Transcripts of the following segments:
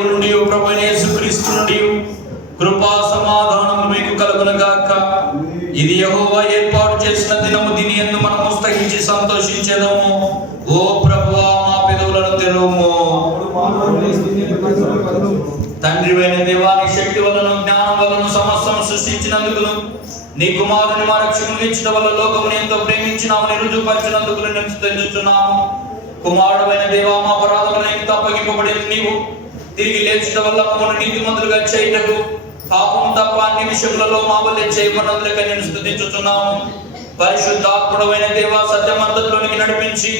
ప్రభువైన యేసుక్రీస్తు నుండి కృపా సమాధానము మీకు కలుగునుగాక. ఇది యెహోవా ఏర్పాటు చేసిన దినము, దీని యందు మనము స్థించి సంతోషించెదము. ఓ ప్రభువా, మా పెదవులను తెరువుము. తండ్రివైన దేవా, నీ శక్తి వలన జ్ఞానం వలన సమస్తము సృష్టించినందుకు, నీ కుమారుని మా రక్షకుని ఇచ్చడం వల్ల లోకమును ఎంతో ప్రేమించినామని రుజువుపరిచినందుకు నేను స్తుతించుచున్నాము. కుమారుడైన దేవా, మా అపరాధములను తప్పగింపబడిన నీవు తిరిగి లేచడం వల్ల మమ్మల్ని నీతిమంతులుగా చేయుటకు, పాపం తప్ప అన్ని విషయములలో మా వల్లే చేయబడినందులకై నేను స్తుతించుచున్నాము. పరిశుద్ధాత్ముడైన దేవా, సత్యమంతలోనికి నడిపించి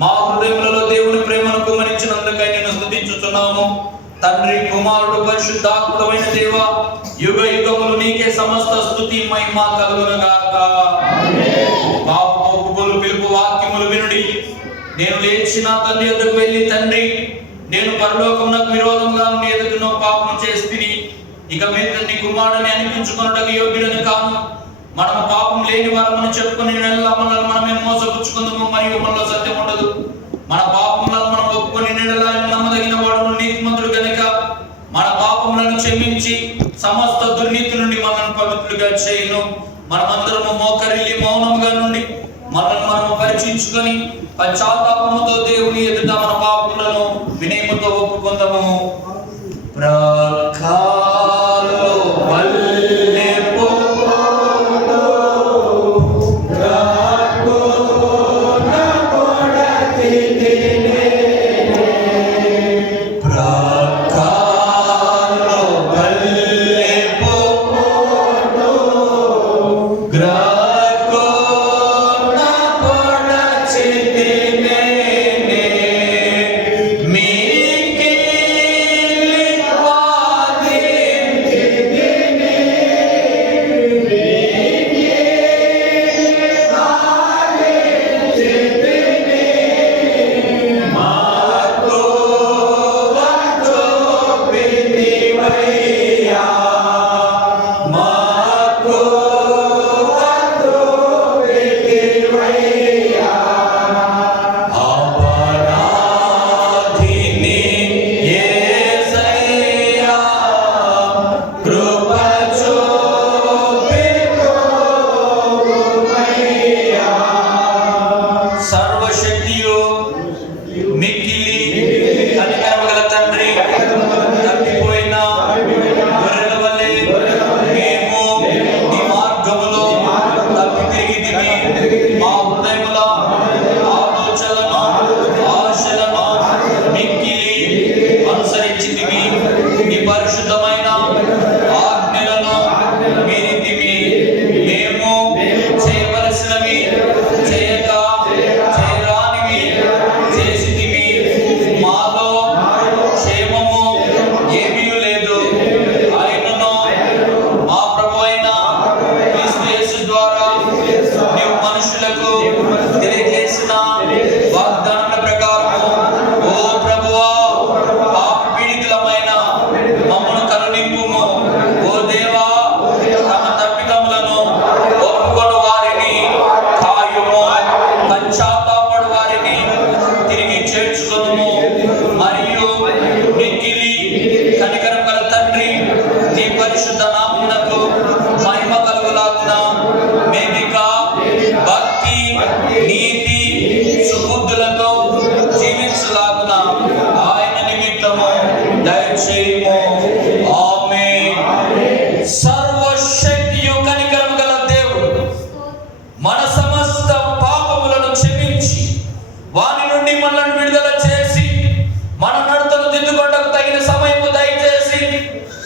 మా హృదయములలో దేవుని ప్రేమను కుమ్మరించినందుకై నేను స్తుతించుచున్నాము. తండ్రి, కుమారుడు, పరిశుద్ధాత్ముడైన దేవా, యుగ యుగములు నీకే సమస్త స్తుతి మహిమ కలుగునుగాక. పాపములు పిలుపు వాక్యములు వినుడి. నేను లేచి నా తండ్రి యొద్దకు వెళ్ళి, తండ్రి, నేను పరలోకమునకు విరోధముగా నీ ఎదుట పాపం చేస్తిని, ఇక మీద నీ కుమారుడిని అనిపించుకొనుటకు యోగ్యుడని కాను. మనము పాపం లేని వారమని చెప్పుకుని మనల్ని మనమే మోసపుచ్చుకుందాము, మరియు మనలో సత్యం ఉండదు. మన పాపములను మనం ఒప్పుకొని నమ్మదగిన వాడు నీతిమంతుడు గనుక మన పాపములను క్షమించి సమస్త దుర్నీతి నుండి మనల్ని పవిత్రులుగా చేయును. మనమందరము మోకరిల్లి మౌనముగా నుండి మనల్ని మనము పరీక్షించుకొని పశ్చాత్తాపముతో దేవుని ఎదుట మన పాపములను వినయముతో ఒప్పుకొందాము.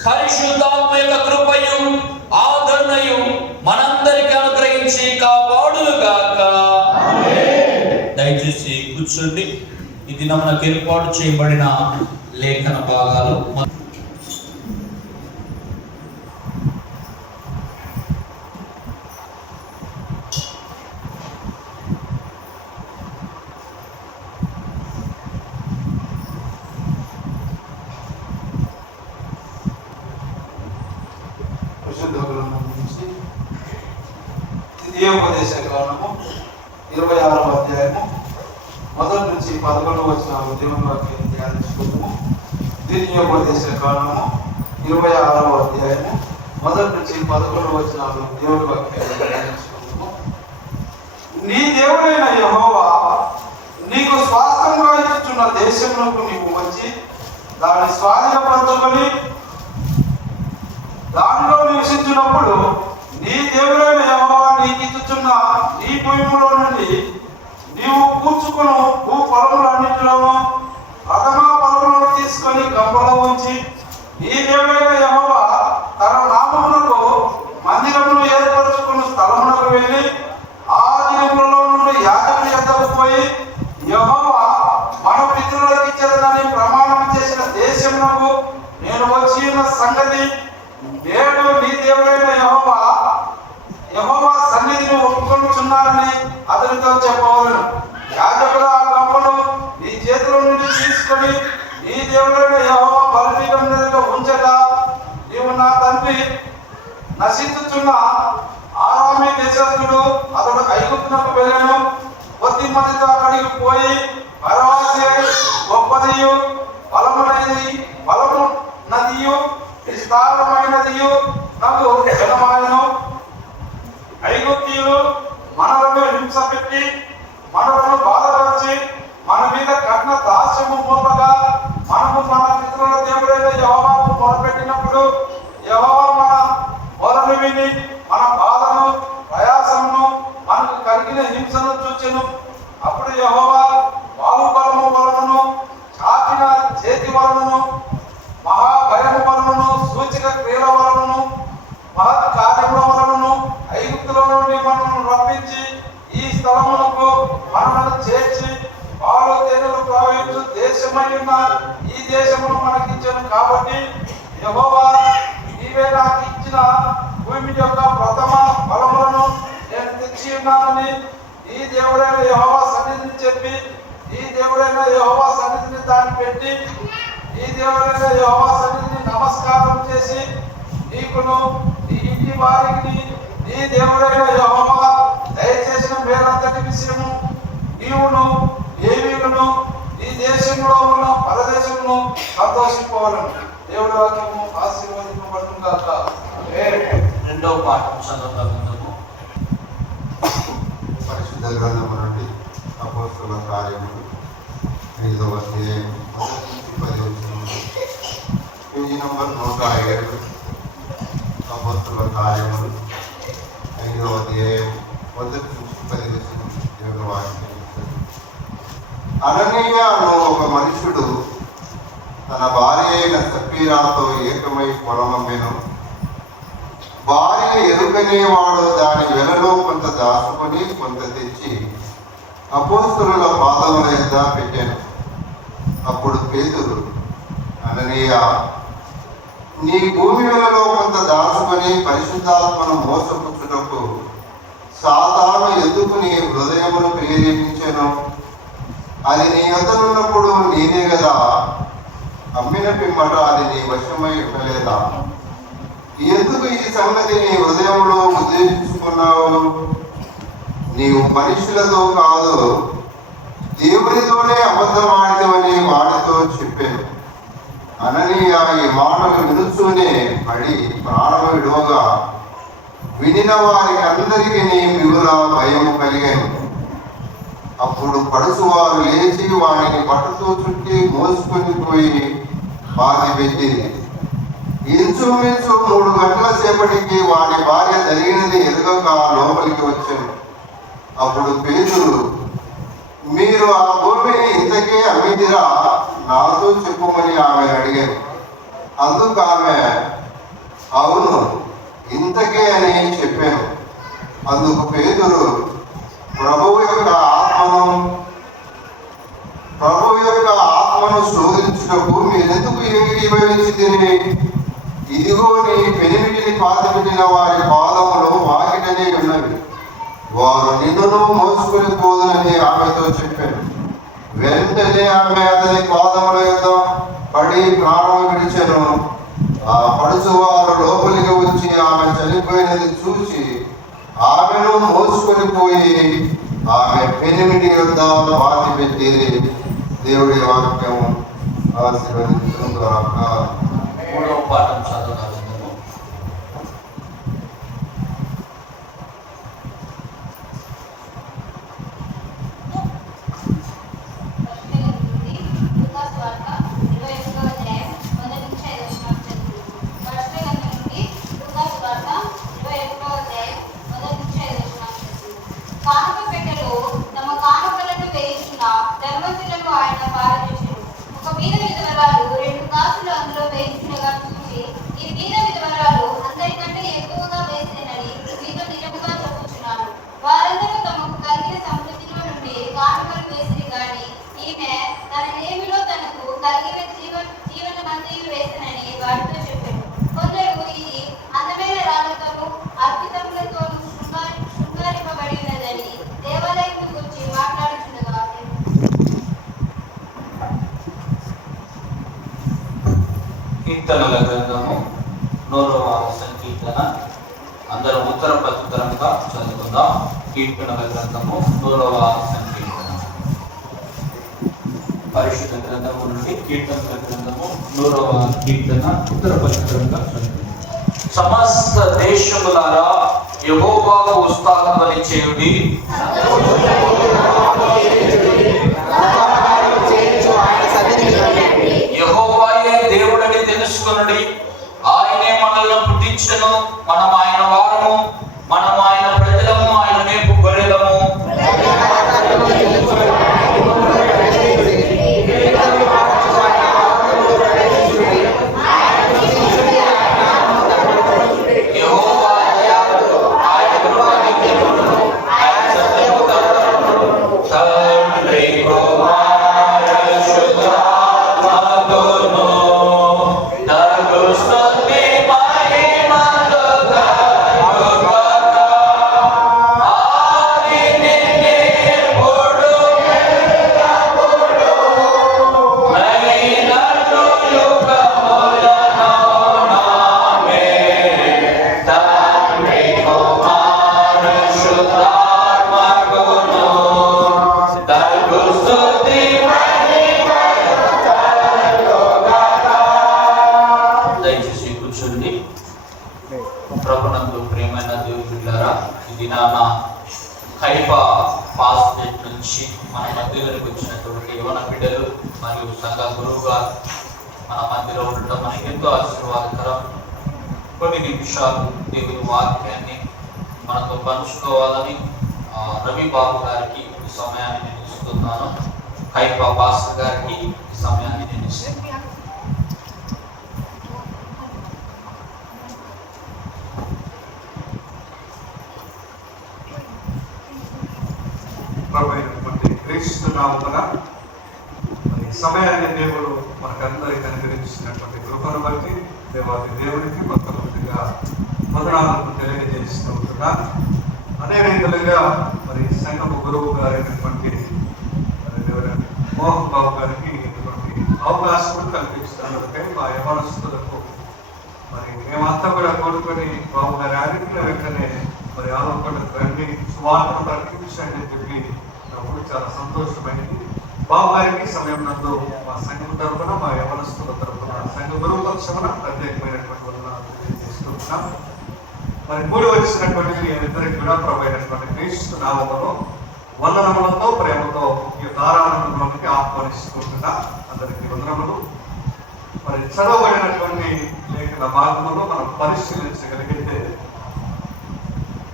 పరిశుద్ధాత్మ యొక్క కృపయు ఆదరణయు మనందరికీ అనుగ్రహించి కాపాడుగాక. దయచేసి కూర్చోండి. ఈ దినం నాకు ఏర్పాటు చేయబడిన లేఖన భాగాలు ద్వితీయోపదేశ కాండము 26వ అధ్యాయము 1 నుంచి 11 వచనాలు దేవుని వాక్యాన్ని ధ్యానించుకుందాము. ద్వితీయోపదేశ కాండము 26వ అధ్యాయము 1 నుంచి 11 వచనాలు దేవుడి వాక్యాన్ని ధ్యానించుకుందాము. నీ దేవుడైన యెహోవా నీకు స్వాస్థ్యంగా ఇచ్చుచున్న దేశమునకు నీవు వచ్చి దాన్ని స్వాధీనపరచుకొని దానిలో నివసించినప్పుడు నీ దేవుడైన యెహోవా నీకు ఇచ్చుచున్న ఈ భూమిలో నుండి నీవు కూర్చుకుని భూ పొలములన్నింటిలోనూ ప్రథమ ఫలములను తీసుకొని గంపలో ఉంచి నీ దేవుడైన యెహోవా తన నామమునకు మందిరమును ఏర్పరచుకున్న స్థలమునకు వెళ్ళి ఆ దినములలో నుండి యాజకుని యొద్దకు పోయి యెహోవా మన పితరులకు ఇచ్చేదని ప్రమాణం చేసిన దేశమునకు నేను వచ్చి ఉన్న సంగతి నేడు నీ దేవుడైన యెహోవా సన్నిధిని ఒప్పుకొనుచున్నానని అతనితో చెప్పవలను. యాజకుడు ఆ గంపను నీ చేతిలో నుండి తీసుకొని నీ దేవుడైన యెహోవా బలిపీఠం మీద ఉంచగా నీవు నా తండ్రి నశించుచున్న ఆరామీ దేశస్థుడు అతడు ఐగుప్తునకు వెళ్ళాను. కొద్ది మందితో అక్కడికి పోయి పరవాసి గొప్పదియు బలము నదియు విస్తారమైనదియు నాకు జనమాయను. ఐగుప్తీయులు మనలను హింస పెట్టి మనలను బాధపరిచి మన మీద కఠిన దాస్యము మోపగా మనము మన పితరుల దేవుడైన యెహోవాకు మొరపెట్టినప్పుడు యెహోవా మన మొరను విని మన బాధను ప్రయాసమును మనకు కలిగిన హింసను చూచెను. అప్పుడు యెహోవా బాహుబలము వలనను చాపిన చేతి వలనను మహాభయము వలనను సూచక క్రియల వలనను మహత్ కార్యముల వలనను ఐగుప్తుల నుండి మనల్ని రప్పించి ఈ స్థలమునకు మనలను చేర్చి పాలు తేనెలు ప్రవహించు దేశమై ఉన్న ఈ దేశమును మనకిచ్చాను. కాబట్టి యెహోవా నీవే నాకు ఇచ్చిన భూమి యొక్క ప్రథమ ఫలములను నేను తెచ్చి ఉన్నానని ఈ దేవుడైన యెహోవా సన్నిధిని చెప్పి ఈ దేవుడైన యెహోవా సన్నిధిని దాన్ని పెట్టి ఈ దేవుడైన యెహోవా సన్నిధిని నమస్కారం చేసి నీకును నీ ఇంటి వారికి నీ దేవుడైన యెహోవా దయచేసిన మేలంతటి విషయము నీవును లేవీయులను ఈ దేశంలో ఉన్న పరదేశమును సంతోషింపవలను. దేవుడి వాక్యము ఆశీర్వదింపబడును గాక. రెండవ పాఠం చదువుతాము. పరిశుద్ధ గ్రంథము నుండి అపోస్తలుల కార్యములు 5వ అధ్యాయం 10 వచనములు. Page number 107. అపోస్తలుల కార్యములు 5వ అధ్యాయం 1 నుంచి 10 వచనములు. దేవుని వాక్యం. అననీయ అను ఒక మనుషుడు తన భార్య అయిన సప్పీరాతో ఏకమై పొలమమ్మెను. భార్య ఎరుకనేవాడు దాని వెలలో కొంత దాచుకొని కొంత తెచ్చి అపోస్తలుల పాదముల యొద్ద పెట్టాను. అప్పుడు పేతురు, అననీయ, నీ భూమి వెలలో కొంత దాచుకొని పరిశుద్ధాత్మను మోసపుచ్చుటకు సాతాను ఎందుకు నీ హృదయమును ప్రేరేపించెను? అది నీ వద్ద ఉన్నప్పుడు నేనే కదా, అమ్మిన పిమ్మట అది నీ వశమై ఉండలేదా? ఎందుకు ఈ సంగతి నీ హృదయంలో ఉద్దేశించుకున్నావు? నీవు మనుషులతో కాదు దేవునితోనే అబద్ధమాడినవని వాడితో చెప్పాను. అననీయ ఈ మాటలు వినుచూనే పడి ప్రాణము విడువగా వినిన వారికి అందరికీ మిగుల భయము కలిగాను. అప్పుడు పడుచువారు లేచి వాడిని బట్టతో చుట్టి మోసుకొని పోయి బాధి పెట్టింది. ఇంచుమించు 3 గంటల సేపటికి వాడి భార్య జరిగినది ఎదుగక లోపలికి వచ్చాను. అప్పుడు పేతురు, మీరు ఆ భూమిని ఇంతకే అమ్మిదిరా? నాతో చెప్పుమని ఆమె అడిగాను. అందుకు ఆమె, అవును, ఇంతకే అని చెప్పాను. అందుకు పేతురు, ప్రభువు యొక్క ఆత్మను శోధించుటకు మీరెందుకు ఏకీభవించితిరి? ఇదిగో నీ పెనిమిటిని పాతిపెట్టిన వారి పాదములు వాకిటనే ఉన్నవి, వారు నిన్నును మోసుకొని పోదునని ఆమెతో చెప్పాను. వెంటనే ఆమె అతని పాదముల యొద్ద పడి ప్రాణం విడిచెను. ఆ పడుచువారు లోపలికి వచ్చి ఆమె చనిపోయినది చూసి ఆమెను మోసుకొని పోయి ఆమె పెనిమిటి యొద్ద పాతి పెట్టిరి. దేవుడి వాక్యము. ఆశీర్వదించును గాక. మూడవ పాఠం చదవగలము. కీర్తనల గ్రంథము 100వ సంకీర్తన. అందరూ ఉత్తర ప్రత్యుత్తరంగా చదువుకుందాం. కీర్తనల గ్రంథము 100వ సంకీర్తన. పరిశుద్ధ గ్రంథము నుండి కీర్తనల గ్రంథము 100వ కీర్తన ఉత్తర ప్రత్యుత్తరంగా చదువుకుందాం. సమస్త దేశములారా యెహోవాకు ఉత్సాహధ్వని చేయుడి. యెహోవాయే దేవుడని తెలుసుకొనుడి. ఆయనే మనల్ని పుట్టించెను. మనం ఆయన వారము, మనం ఆయన ప్రజలము, ఆయన మేపు గొర్రెలము. ప్రభునందు ప్రియమైన దేవుళ్ళారా, ఇది నాన్న కైప పాస్టేట్ నుంచి మన మధ్యలోకి వచ్చినటువంటి యువన బిడ్డలు మరియు సంఘ గురువు గారు మన మధ్యలో ఉండటం మనకి ఎంతో ఆశీర్వాదకరం. కొన్ని నిమిషాలు దేవుని వాక్యాన్ని మనతో పంచుకోవాలని రవి బాబు గారికి ఈ సమయాన్ని నేను ఇస్తున్నాను. కైప పాస్టర్ గారికి ఈ సమయాన్ని నేను ఇస్తున్నాను. ప్రభువైనటువంటి క్రీస్తు నామమున సమయాన్ని దేవుడు మనకందరికీ అనుగ్రహించినటువంటి కృపను బట్టి దేవాది దేవునికి మొట్టమొదటిగా వందనాలను తెలియజేస్తూ ఉంటున్నాను. అదే విధంగా మరి సంఘము గురువు గారైనటువంటి మోహన్ బాబు గారికి ఇటువంటి అవకాశం కల్పిస్తున్నందుకై మా యవనస్తులకు మరి మేమంతా కూడా కోరుకొని బాబు గారి ఆరోగ్య వెంటనే మరి ఆలోచనకు రండి, స్వార్థం ప్రకటించండి అని చెప్పి నాకు చాలా సంతోషమైంది. బాబు గారికి సమయం నందు మా సంఘం తరఫున, మా యవనస్తుల తరఫున, సంఘ గురువు పక్షమున ప్రత్యేకమైనటువంటి వందనాలు తెలియజేస్తున్నాం. మరి మూడు వచ్చినటువంటి ఇద్దరికి కూడా ప్రభువైనటువంటి క్రీస్తు నామములో వందనములతో ప్రేమతో ఈ ధారాళంలోనికి ఆహ్వానిస్తుంటున్నా. అందరికీ వందనములు. మరి చదవబడినటువంటి లేఖన భాగములో మనం పరిశీలించగలిగితే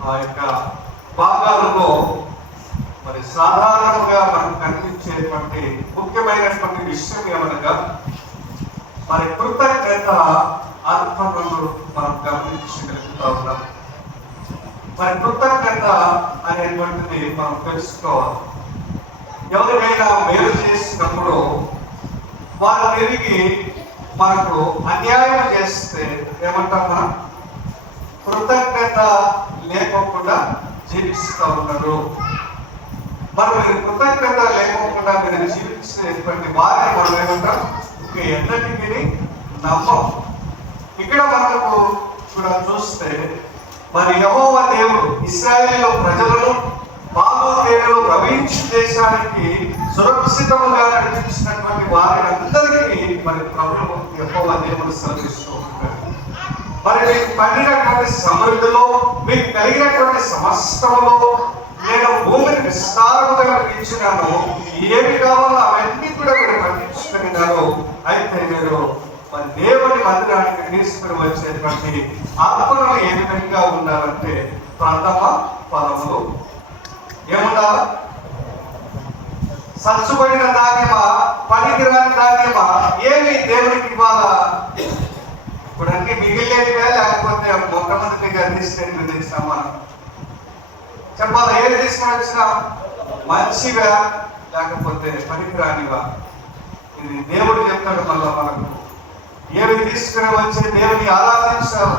ఆ యొక్క భాగాలలో మరి సాధారణంగా మనం కనిపించేటువంటి ముఖ్యమైనటువంటి విషయం ఏమనగా మరి కృతజ్ఞత అర్థములు మనం గమనించగలుగుతా ఉన్నాం. మరి కృతజ్ఞత అనేటువంటిది మనం తెలుసుకోవాలి. ఎవరికైనా మేలు చేసినప్పుడు వారు తిరిగి మనకు అన్యాయం చేస్తే ఏమంటాం మనం? కృతజ్ఞత లేకోకుండా జీవిస్తూ ఉన్నారు. మరి మీరు కృతజ్ఞత లేకోకుండా మీరు జీవించేటువంటి వారిని మనం ఏమంటాం? ఎన్నటికీ నమ్మం. ఇక్కడ మనకు కూడా చూస్తే మరి యెహోవా దేవుడు ఇశ్రాయేలు ప్రజలను పాలు తేనెలు ప్రవహించే దేశానికి సురక్షితముగా నడిపించినటువంటి వారందరికీ మరి ప్రభువు యెహోవా దేవుడు సెలవిస్తూ ఉంటాడు. మరి మీకు పండినటువంటి సమృద్ధిలో, మీకు కలిగినటువంటి సమస్తములో నేను భూమిని విస్తారముగా ఇచ్చినాను. ఏమి కావాలో అవన్నీ కూడా మీరు పండించుకున్నారు. అయితే మీరు మరి దేవుని మందిరానికి తీసుకుని వచ్చేటువంటి అర్పణలు ఏ విధంగా ఉండాలంటే ప్రథమ ఫలములు ఏముండాలి? సచ్చుబడిన ధాన్యమా, పనికిరాని ధాన్యమా, ఏమి దేవునికి ఇవ్వాలా? ఇప్పుడు అన్ని మిగిలినవిగా లేకపోతే మొట్టమొదటిగా తీసుకెళ్ళి తెచ్చినాం మనం చెప్పాలా? ఏది తీసుకుని వచ్చినా మంచిగా లేకపోతే పనికిరానివా? ఇది దేవుడు చెప్తాడు. మళ్ళా మనకు ఏవి తీసుకుని వచ్చి దేవుని ఆరాధించాలా,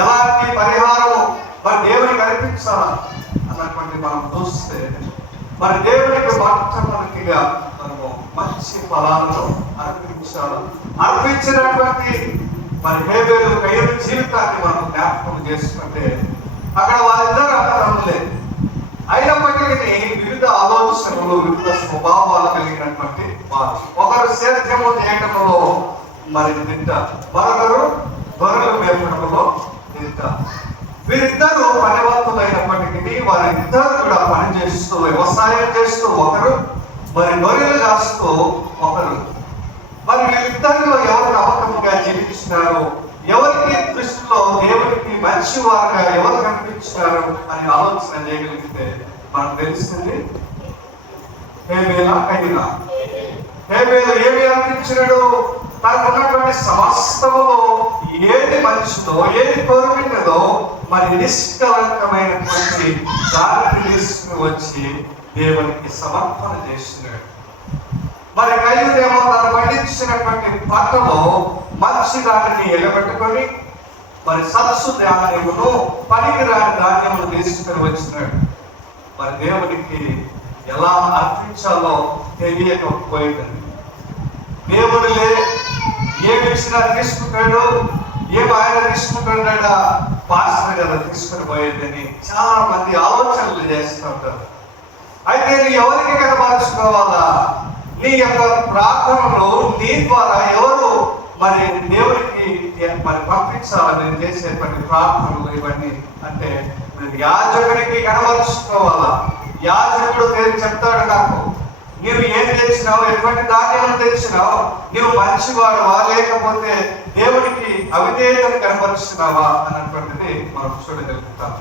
ఎలాంటి పరిహారము మరి దేవునికి అర్పించాలా అన్నటువంటి మనం చూస్తే మరి దేవునికి మొట్టమొదటిగా మనము మంచి ఫలాలను అర్పించాలి. అర్పించినటువంటి మరి హేబేలు కయీను జీవితాన్ని మనం జ్ఞాపకం చేసుకుంటే అక్కడ వాళ్ళిద్దరు అన్నదమ్ములే, అయినప్పటికీ వివిధ ఆలోచనలు, వివిధ స్వభావాలు కలిగినటువంటి వారు. ఒకరు సేద్యము చేయటంలో మరి తింట, మరొకరు గొర్రెలు మేపడంలో తింట. వీరిద్దరూ పనివంతులైనప్పటికీ వారిద్దరు కూడా పని చేస్తూ వ్యవసాయం చేస్తూ ఒకరు, మరి గొర్రెలు కాస్తూ ఒకరు. మరి వీరిద్దరిలో ఎవరు నమ్మకంగా జీవించినారు, ఎవరికి దృష్టిలో దేవునికి మంచి వారుగా ఎవరు కనిపించినారు అని ఆలోచన చేయగలిగితే మనకు తెలుస్తుంది హేబేలా కయీనా. హేబేలు ఏమి అనిపించినాడు? తనకు ఉన్నటువంటి సమస్తములో ఏది మంచిదో, ఏది కోరుకున్నదో మరి నిష్కలంకమైనటువంటి దానిని తీసుకుని వచ్చి దేవునికి సమర్పణ చేసినాడు. మరి కయీనేమో తను పండించినటువంటి పంటలో మంచి దానిని ఎగబెట్టుకొని మరి సత్సు ధాన్యమును, పనికిరాని ధాన్యమును తీసుకుని వచ్చినాడు. మరి దేవునికి ఎలా అర్పించాలో తెలియకపోయింది. దేవుడులే ఏమి ఇచ్చినా తీసుకుంటాడు, ఏమి ఆయన తీసుకుంటాడా, పాస్టర్ గారు తీసుకుని పోయేదని చాలా మంది ఆలోచనలు చేస్తూ ఉంటారు. అయితే నీ ఎవరికి కనపరుచుకోవాలా? నీ యొక్క ప్రార్థనలు నీ ద్వారా ఎవరు మరి దేవుడికి మరి పంపించాలని నేను చేసేటువంటి ప్రార్థనలు ఇవన్నీ అంటే యాజకుడికి కనపరుచుకోవాలా. యాజకుడు దేవుడు చెప్తాడు, నాకు నీవు ఏం తెచ్చినావు, ఎటువంటి ధాన్యం తెచ్చినావు, నీవు మంచివాడువా లేకపోతే దేవుడికి అవిధేయతను కనపరుస్తున్నావా అన్నటువంటిది మనం చూడగలుగుతాం.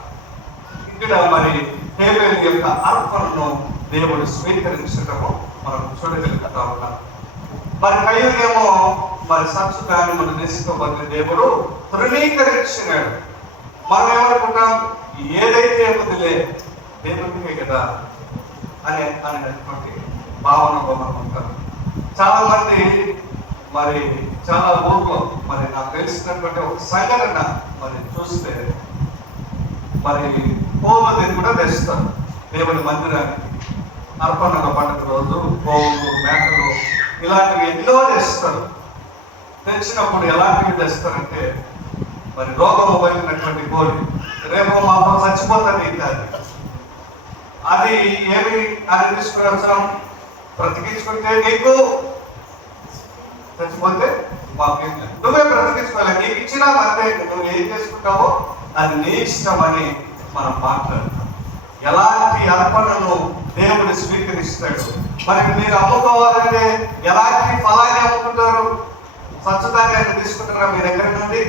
ఇక్కడ మరి హేబేలు యొక్క అర్పణను దేవుడు స్వీకరించడము మనం చూడగలుగుతా ఉన్నాం. మరి కయీనేమో మరి సత్సు ధాన్యమును తీసుకోబోతే దేవుడు తృణీకరించినాడు. మనం ఏమనుకుంటాం, ఏదైతే వదిలే దేవుడికే కదా అనేటువంటి భావనలో మనం ఉంటాం. చాలా మంది మరి చాలా ఊర్లో మరి నాకు తెలిసినటువంటి ఒక సంఘటన మరి చూస్తే మరి కోళ్ళని కూడా తెస్తారు దేవుని మందిరానికి. అర్పణల పండుగ రోజు కోళ్ళు, మేకలు ఇలాంటివి ఎన్నో తెస్తారు. తెచ్చినప్పుడు ఎలాంటివి తెస్తారంటే మరి రోగము పోయినటువంటి కోడి రేపు మాపం చచ్చిపోతుంది కాదు. అది ఏమి అది తీసుకుని వచ్చాం, బ్రతికించుకుంటే నీకు, చచ్చిపోతే మాకు నువ్వే బ్రతికించుకోవాలి. నీకు ఇచ్చినా అంతే, నువ్వు ఏం చేసుకుంటావో అది నీ ఇష్టం అని మనం మాట్లాడతాం. ఎలాంటి అర్పణను దేవుడు స్వీకరిస్తాడు. మరి మీరు అమ్ముకోవాలంటే ఎలాంటి ఫలాన్ని అమ్ముకుంటారు? స్వచ్ఛతాన్ని తీసుకుంటారా మీ దగ్గర నుండి?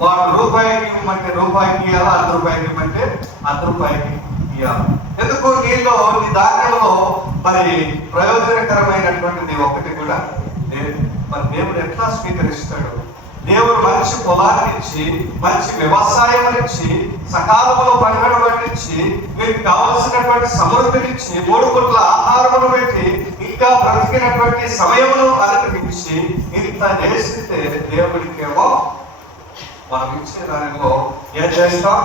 వాడు రూపాయికి ఇవ్వమంటే రూపాయికి ఇవ్వాలా, 100 రూపాయలకి ఇవ్వమంటే 100 రూపాయలకి ఇవ్వాలి. ఎందుకు? నీలో నీ ధాన్యంలో మరి ప్రయోజనకరమైనటువంటిది ఒకటి కూడా లేదు. మరి దేవుడు ఎట్లా స్వీకరిస్తాడు? దేవుడు మంచి పొలాన్ని ఇచ్చి, మంచి వ్యవసాయం ఇచ్చి, సకాలంలో పంటను పండించి, మీకు కావలసినటువంటి సమృద్ధినిచ్చి, 3 పూట్ల ఆహారమును పెట్టి, ఇంకా బ్రతికినటువంటి సమయమును అనుగ్రహించి ఇంత చేస్తే దేవుడికేమో మనం ఇచ్చే దానిలో ఏం చేస్తాం?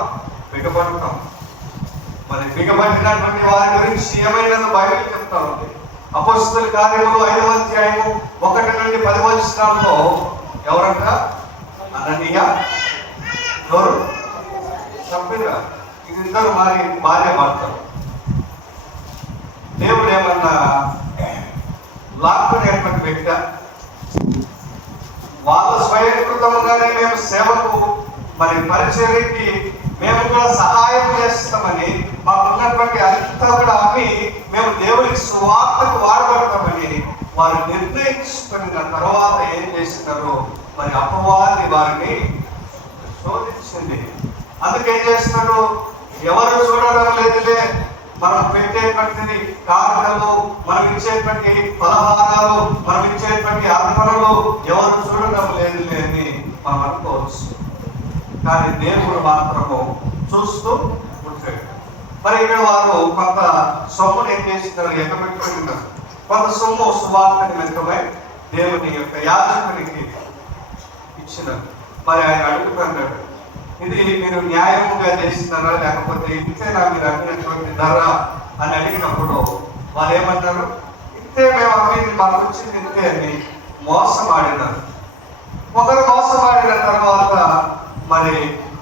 బిగపడతాం. మరి బిగపట్టినటువంటి వారి గురించి ఏమైనా బైబిల్ చెప్తా ఉంది. అపొస్తలుల కార్యములు 5వ అధ్యాయము 1 నుండి 10 వచనాల్లో ఎవరంట? అననీయ, ఎవరు? సప్ఫీరా. ఇద్దరు భార్య భర్తలు. దేవుడు ఏమన్నా లాక్కునేటువంటి వ్యక్తి? వాళ్ళ స్వయంకృతంగానే మేము సేవకు పరిచర్యకి మేము కూడా సహాయం చేస్తామని మాకున్నటువంటి అంతా కూడా అమ్మి మేము దేవుడికి సువార్తకు వాడబడతామని వారు నిర్ణయించుకున్న తర్వాత ఏం చేసినారు? అపవాది వారిని శోధించింది. అందుకేం చేస్తున్నారు? ఎవరు చూడడం లేదులే, మనం పెట్టేటువంటి కానుకలు, మనం ఇచ్చేటువంటి పలహారాలు, మనం ఇచ్చేటువంటి అర్పణలు ఎవరు చూడడం లేదులే అని మనం అనుకోవచ్చు. కానీ దేవుడు మాత్రము చూస్తూ ఉంటాడు. ఇక్కడ వారు కొంత సొమ్మును ఏం చేస్తున్నారు? ఎగబెట్టుకుంటున్నారు. కొంత సొమ్ము సువార్త నిమిత్తమై దేవుని యొక్క యాజకునికి ఇచ్చినారు. ఆయన అడుగుతున్నాడు, ఇది మీరు న్యాయముగా చేస్తున్నారా లేకపోతే ఇంతేనా మీరు అమ్మినటువంటి ధర అని అడిగినప్పుడు వాళ్ళు ఏమంటారు? ఇంతే, మేము అమ్మింది, మాకు వచ్చింది ఇంతే అని మోసమాడినారు. ఒకరు మోసమాడిన తర్వాత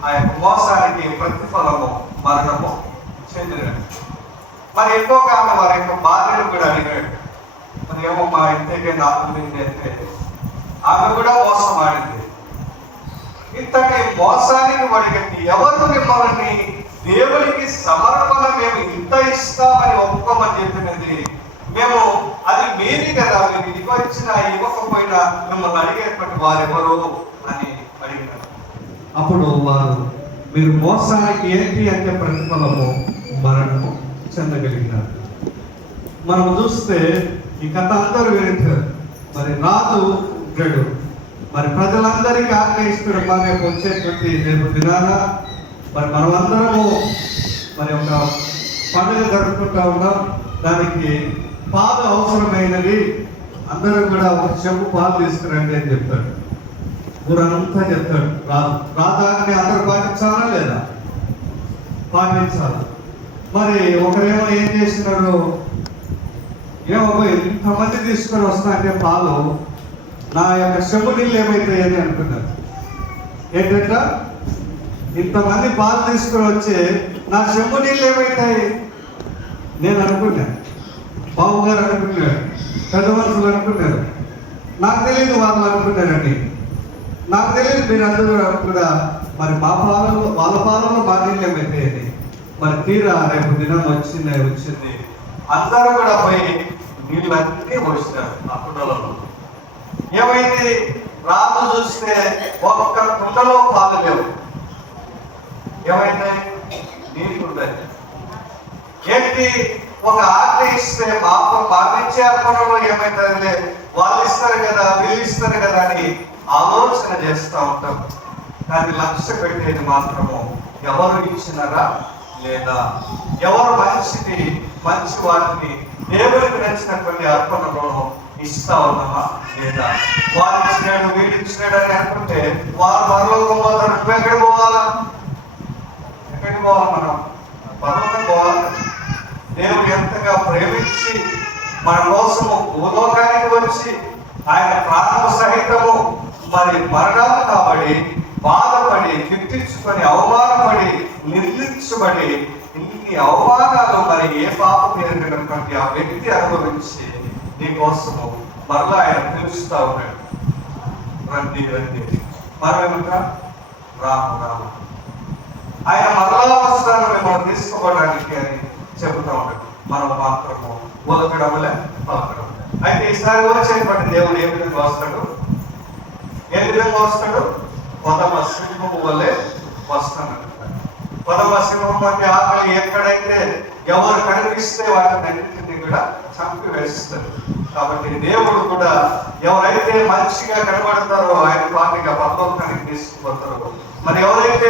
ఆ యొక్క మోసానికి ప్రతిఫలము మరణము చెందినాడు. ఇంకొక ఆమె వారి యొక్క భార్యను కూడా అడిగాడు, ఏమో మా ఇంటికే నాకు అంటే ఆమె కూడా మోసమాడింది. ఇంతటి మోసానికి వడిగట్టి ఎవరు మిమ్మల్ని దేవుడికి సమర్పణ మేము ఇంత ఇస్తామని ఒప్పుకోమని చెప్పినది? మేము అది మీది కదా, మీరు ఇవ్వచ్చినా ఇవ్వకపోయినా మిమ్మల్ని అడిగేటువంటి వారెవరు అని అడిగినారు. అప్పుడు వారు, మీరు మోసానికి ఏంటి అంటే ప్రతిఫలము మరణము చెందగలిగినారు. మనం చూస్తే ఈ కథ అందరూ వింటారు. రాజు ఉంటాడు, ప్రజలందరికీ ఆగ్రహిస్తున్న రేపు వచ్చేటువంటి రేపు దినాన మనమందరము ఒక పండుగ జరుపుకుంటా ఉన్నాం. దానికి పాలు అవసరమైనది, అందరూ కూడా ఒక చెంబు పాలు తీసుకురండి అని చెప్తాడు. ఊరంతా చెప్తాడు రాజు. రాజాన్ని అందరూ పాటించాలా లేదా? పాటించాలి. ఒకరేమో ఏం చేస్తున్నారు? ఏమో ఇంతమంది తీసుకొని వస్తా అంటే పాలు, నా యొక్క చెంబు నీళ్ళు ఏమైతాయని అనుకున్నారు. ఏంటంట? ఇంతమంది పాలు తీసుకొని వచ్చే నా చెంబు నీళ్ళు ఏమైతాయి నేను అనుకున్నాను. బాబు గారు అనుకున్నాడు, పెద్ద మనుషులు అనుకున్నారు. నాకు తెలియదు వాళ్ళు అనుకున్నారండి. నాకు తెలియదు మీరు అందరూ కూడా మా పాలలో వాళ్ళ పాలలో మా నీళ్ళు ఏమైతాయని. తీరా రేపు దినం వచ్చింది. అందరూ కూడా పోయి నీళ్ళన్నీ పోసినారు ఆ కుండలలో. ఏమైంది? రాజు చూస్తే ఒక్క కుండలో పాలు లేవు. ఏమైంది? నీళ్ళు ఉన్నాయి. ఏంటి? ఒక ఆజ్ఞ ఇస్తే మాకిచ్చే అర్పణలో ఏమైతుంది? వాళ్ళు ఇస్తారు కదా, వీళ్ళు ఇస్తారు కదా అని ఆలోచన చేస్తూ ఉంటాం. కానీ లక్ష్య పెట్టేది మాత్రము ఎవరు ఇచ్చినారా లేదా, ఎవరు మంచి వాటిని దేవుడికి నచ్చినటువంటి అర్పణలను ఇస్తా ఉన్నామా లేదా? వాడు ఇచ్చినాడు, వీడు ఇచ్చినాడు అని అనుకుంటే వారు పరలోకం పోతారు. ఎక్కడికి పోవాలా? ఎక్కడికి పోవాలి? మనం పరలోకం పోవాలి. దేవుడు ఎంతగా ప్రేమించి మన కోసము భూలోకానికి వచ్చి ఆయన ప్రాణము సహితము మరణాలు కాబట్టి బాధపడి, కిట్టించుకొని, అవమానపడి, నిర్లించబడి, ఇన్ని అవమానాలు ఏ పాపం ఎరిగినటువంటి ఆ వ్యక్తి అనుభవించి నీ కోసము మరలా ఆయన పిలుస్తా ఉన్నాడు, రండి రండి. మనమేమంటా? రాము. ఆయన మరలా వస్తాను మిమ్మల్ని తీసుకోవడానికి అని చెబుతా ఉన్నాడు. మనం మాత్రము ఉలకడములే పలకడం. అయితే ఈసారి వచ్చేటువంటి దేవుడు ఏ విధంగా వస్తాడు? కొదమ సింహము వల్లే వస్తానంటాడు. కొదమ సింహం అంటే ఆకలి ఎక్కడైతే ఎవరు కనిపిస్తే వాటిని కూడా చంపివేస్తారు. కాబట్టి దేవుడు కూడా ఎవరైతే మంచిగా కనబడతారో ఆయన పాటిగా పరలోకానికి తీసుకుపోతారో, ఎవరైతే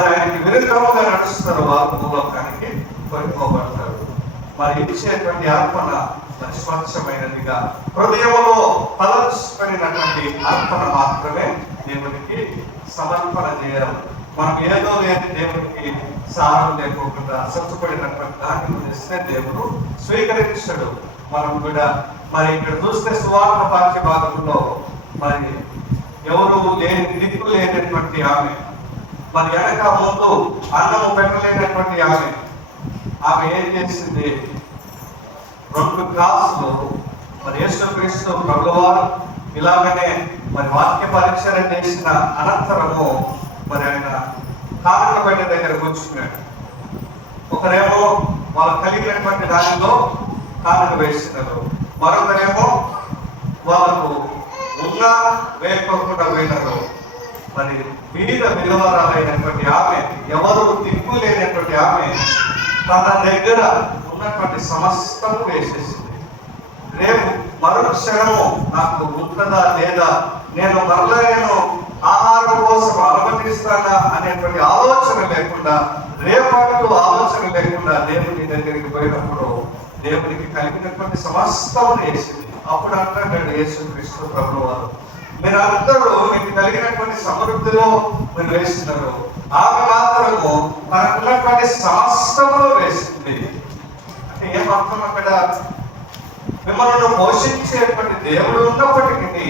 ఆయనకి విరుద్ధంగా నడుస్తారో వాళ్ళు భూలోకానికి కొనుక్కోబడతారు. ఇచ్చేటువంటి అర్పణ స్వచ్ఛమైనదిగా హృదయంలో తలచుకున్నటువంటి అర్పణ మాత్రమే దేవునికి సమర్పణ చేయాలి. మనం ఏదో లేదు దేవునికి సారం లేకుండా స్వచ్ఛపడినటువంటి దాన్ని చేస్తే దేవుడు స్వీకరించాడు. మనం కూడా ఇక్కడ చూస్తే సువార్త పాఠ్య భాగంలో ఎవరు దిక్కు లేనటువంటి ఆమె మరి వెనక ముందు అన్నము పెట్టలేనటువంటి ఆమె ఏం చేసింది? 2 గ్లాసులు మరి యేసుక్రీస్తు ప్రభువారు ఇలాగనే మరి వాక్య పరిచయం చేసిన అనంతరము మరి ఆయన కానుక పెట్టే దగ్గర కూర్చున్నాడు. ఒకరేమో వాళ్ళు కలిగినటువంటి దానిలో కానుక వేస్తున్నారు, మరొకరేమో వాళ్ళకు ఉన్నా వేయకోకుండా పోయినారు. మరి బీద విధవరాలైనటువంటి ఆమె, ఎవరు దిక్కు లేనటువంటి ఆమె తన దగ్గర ఉన్నటువంటి సమస్తము వేసేసింది. రేపు మరొక క్షణము నాకు ఉంటుందా లేదా, నేను మరలా ఆహారం కోసం అనుమతిస్తానా అనేటువంటి ఆలోచన లేకుండా, రేపటితో ఆలోచన లేకుండా దేవుని దగ్గరికి పోయినప్పుడు దేవునికి కలిగినటువంటి సమస్తమును వేసింది. అప్పుడు అంటాడు యేసుక్రీస్తు ప్రభువారు, మీరందరూ మీకు కలిగినటువంటి సమృద్ధిలో మీరు వేస్తున్నారు, ఆమె మాత్రము తనకున్నటువంటి సమస్తములో వేసింది. అంటే ఏమర్థం? అక్కడ మిమ్మల్ని పోషించేటువంటి దేవుడు ఉన్నప్పటికీ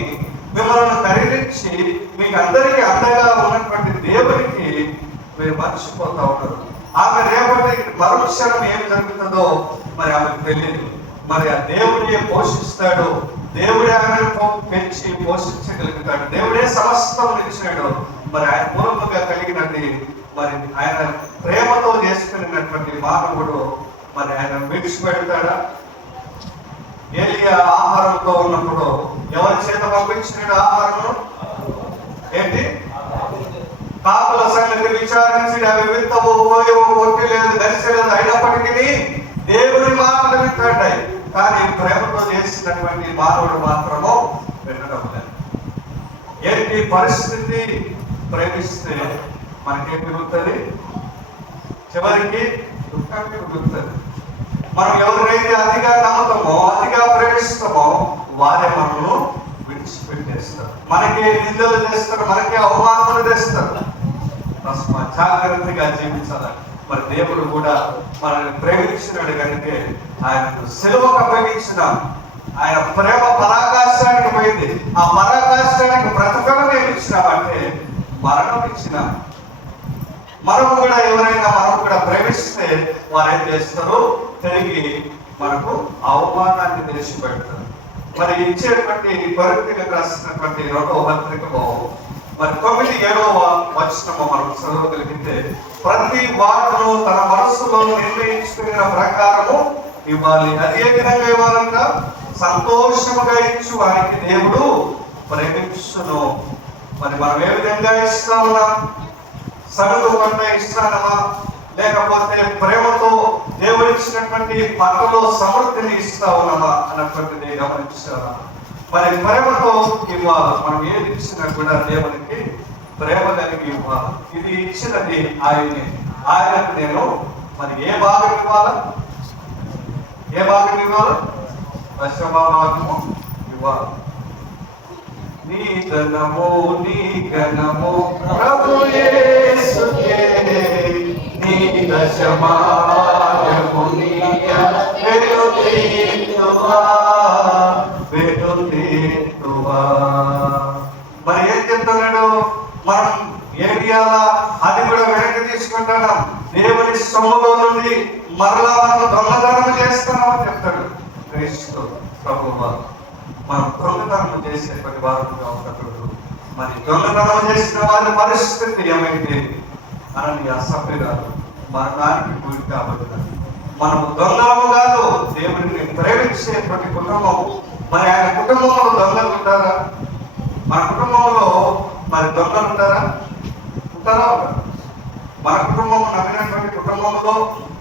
మిమ్మల్ని కరిగించి మీకు అందరికీ అండగా ఉన్నటువంటి దేవునికి మీరు మర్చిపోతా ఉన్నారు. ఆమె రేపటి మరుక్షణం ఏం జరుగుతుందో మరి ఆమెకు తెలియదు. మరి ఆ దేవుడే పోషిస్తాడు, దేవుడే ఆమెను పెంచి పోషించగలుగుతాడు, దేవుడే సమస్తం ఇచ్చాడు. మరి ఆయన పూర్వముగా కలిగినది మరి ఆయన ప్రేమతో చేసుకున్నటువంటి మానవుడు మరి ఆయన విడిచిపెడతాడా? ఏలియా ఆహారంతో ఉన్నప్పుడు ఎవరి చేత పంపించినాడు ఆహారము? ఏంటి? కాకుల సంగతి విచారించి అవి విత్తవు, పోయవు, కొట్టి లేదు, దర్శలేదు, అయినప్పటికీ దేవుడి మాటలు వింటాయి. కానీ ప్రేమతో చేసినటువంటి మానవుడు మాత్రము వినడం లేదు. ఏంటి పరిస్థితి? ప్రేమిస్తే మనకేం మిగులుతుంది? చివరికి దుఃఖానికి మిగులుతుంది. మనం ఎవరైతే అతిగా నమ్ముతామో, అతిగా ప్రేమిస్తామో వారే మనల్ని విడిచిపెట్టేస్తారు, మనకి నిందలు చేస్తారు, మనకి అవమానాలు చేస్తారు. జాగ్రత్తగా జీవించాలి. మరి దేవుడు కూడా మనల్ని ప్రేమించినాడు కనుక ఆయనకు సెలవుకు అప్పగించిన ఆయన ప్రేమ పరాకాష్టానికి పోయింది. ఆ పరాకాష్టానికి బ్రతకడం ఇచ్చినామంటే మరణం ఇచ్చిన. మనము కూడా ఎవరైనా మనం కూడా ప్రేమిస్తే వారు ఏం చేస్తారు? తిరిగి మనకు అవమానాన్ని తెచ్చిపెడతారు. మరి ఇచ్చేటువంటి కొరింథీయులకు రాసినటువంటి 2వ పత్రికలో మరి 9-7వ వచనము మనం చదవగలిగితే, ప్రతి వాడును తన మనస్సులో నిర్ణయించుకున్న ప్రకారము ఇవ్వాలి. అది ఏ విధంగా ఇవ్వాలంట? సంతోషముగా ఇచ్చు వారికి దేవుడు ప్రేమించును. మరి మనం ఏ విధంగా ఇస్తా ఉన్నాం? సరుకు పంట ఇస్తానమా, లేకపోతే ప్రేమతో దేవుడు ఇచ్చినటువంటి పంటలో సమృద్ధిని ఇస్తా ఉన్నామా అన్నటువంటిది గమనించాలా? మరి ప్రేమతో ఇవ్వాలి. మనం ఏది ఇచ్చినా కూడా దేవునికి ప్రేమ కలిగి ఇవ్వాలి. ఇది ఇచ్చినది ఆయనే. ఆయనకు నేను మరి ఏ భాగం ఇవ్వాలా? ఏ భాగం ఇవ్వాలి? దశమ భాగము ఇవ్వాలి. నీ ధనము నీ ఘనము ప్రభు యేసుకే, నీ దశమ భాగము మరి ఏం చెప్తున్నాడు? మనం ఏం చేయాలా? అది కూడా వెనక్కి తీసుకుంటాను. దేవుని సొమ్ములో నుండి మరలా మనం దొంగతనం చేస్తున్నామని చెప్తాడు క్రీస్తు ప్రభువారు. మనం దొంగతనం చేసేటువంటి వారుగా ఉండకూడదు. మరి దొంగతనం చేసిన వారి పరిస్థితి ఏమైంది? అనని అసభ్యురాలు మరణానికి గురి కాబట్టినది. మనము దొంగలము కాదు, దేవుడిని ప్రేమించేటువంటి కుటుంబం. మరి ఆయన కుటుంబంలో దొంగలు ఉంటారా? మన కుటుంబంలో మరి దొంగలు ఉంటారా? ఉంటారా? మన కుటుంబం నమ్మినటువంటి కుటుంబంలో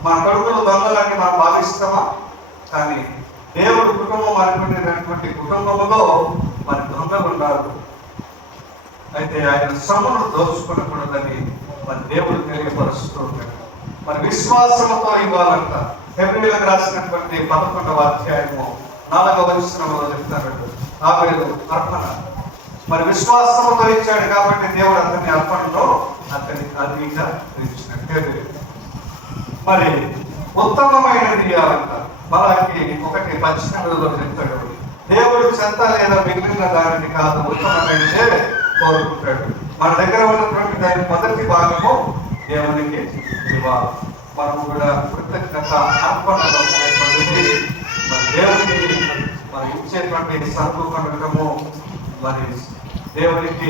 మన కొడుకులు దొంగలని మనం భావిస్తామా? కానీ దేవుడు కుటుంబం అనుకునేటువంటి కుటుంబంలో మరి దొంగలు ఉన్నారు. అయితే ఆయన సొమ్మును దోచుకోకూడదని మరి దేవుడు తెలియపరుస్తూ ఉంటాడు. మరి విశ్వాసంతో ఇవ్వాలంట. హెబ్రీయులకు రాసినటువంటి 11వ అధ్యాయము 4వ వచనంలో చెప్తాడు, ఆబేలు అర్పణ మరి విశ్వాసంతో ఇచ్చాడు కాబట్టి దేవుడు అతని అర్పణలో అతనికి అధికంగా ఇచ్చినట్టు. మరి ఉత్తమమైనది ఇవ్వాలంట. మలాకి 1:18లో చెప్తాడు, దేవుడు చెంత లేదా మిగిలిన దానిని కాదు ఉత్తమమైనదే కోరుకుంటాడు. మన దగ్గర ఉన్నటువంటి దాని మొదటి భాగము దేవునికి ఇవ్వాలి. మనము కూడా కృతజ్ఞత అర్పణలో మరి దేవునికి మరి ఇచ్చేటువంటి సరుకు కొనడము, మరి దేవునికి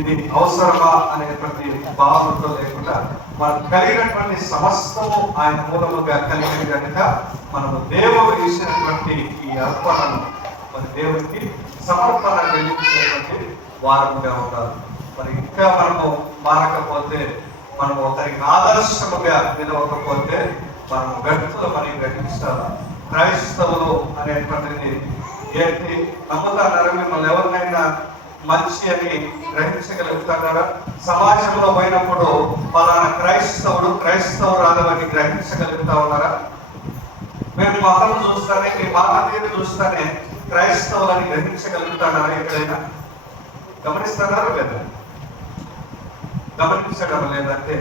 ఇది అవసరమా అనేటువంటి భావనతో లేకుండా మనకు కలిగినటువంటి సమస్తము ఆయన మూలముగా కలిగిన కనుక మనము దేవుడు ఇచ్చినటువంటి ఈ అర్పణను మరి దేవునికి సమర్పణ చెల్లించేటువంటి వారముగా ఉండాలి. మరి ఇంకా మనము మారకపోతే, మనము ఒకరికి ఆదర్శముగా నిలవకపోతే మనము గట్టులో మరి గ్రహించాలి. క్రైస్తవులు అనేటువంటిది ఏంటి? నమ్ముతారు మిమ్మల్ని ఎవరినైనా మంచి అని గ్రహించగలుగుతారా? సమాజంలో పోయినప్పుడు పలానా క్రైస్తవురాలని గ్రహించగలుగుతా ఉన్నారా? మేము మతం చూస్తానే, మీ మాట తీరు చూస్తానే క్రైస్తవులని గ్రహించగలుగుతారా? ఎక్కడైనా గమనిస్తున్నారా లేదా? గమనించడం లేదంటే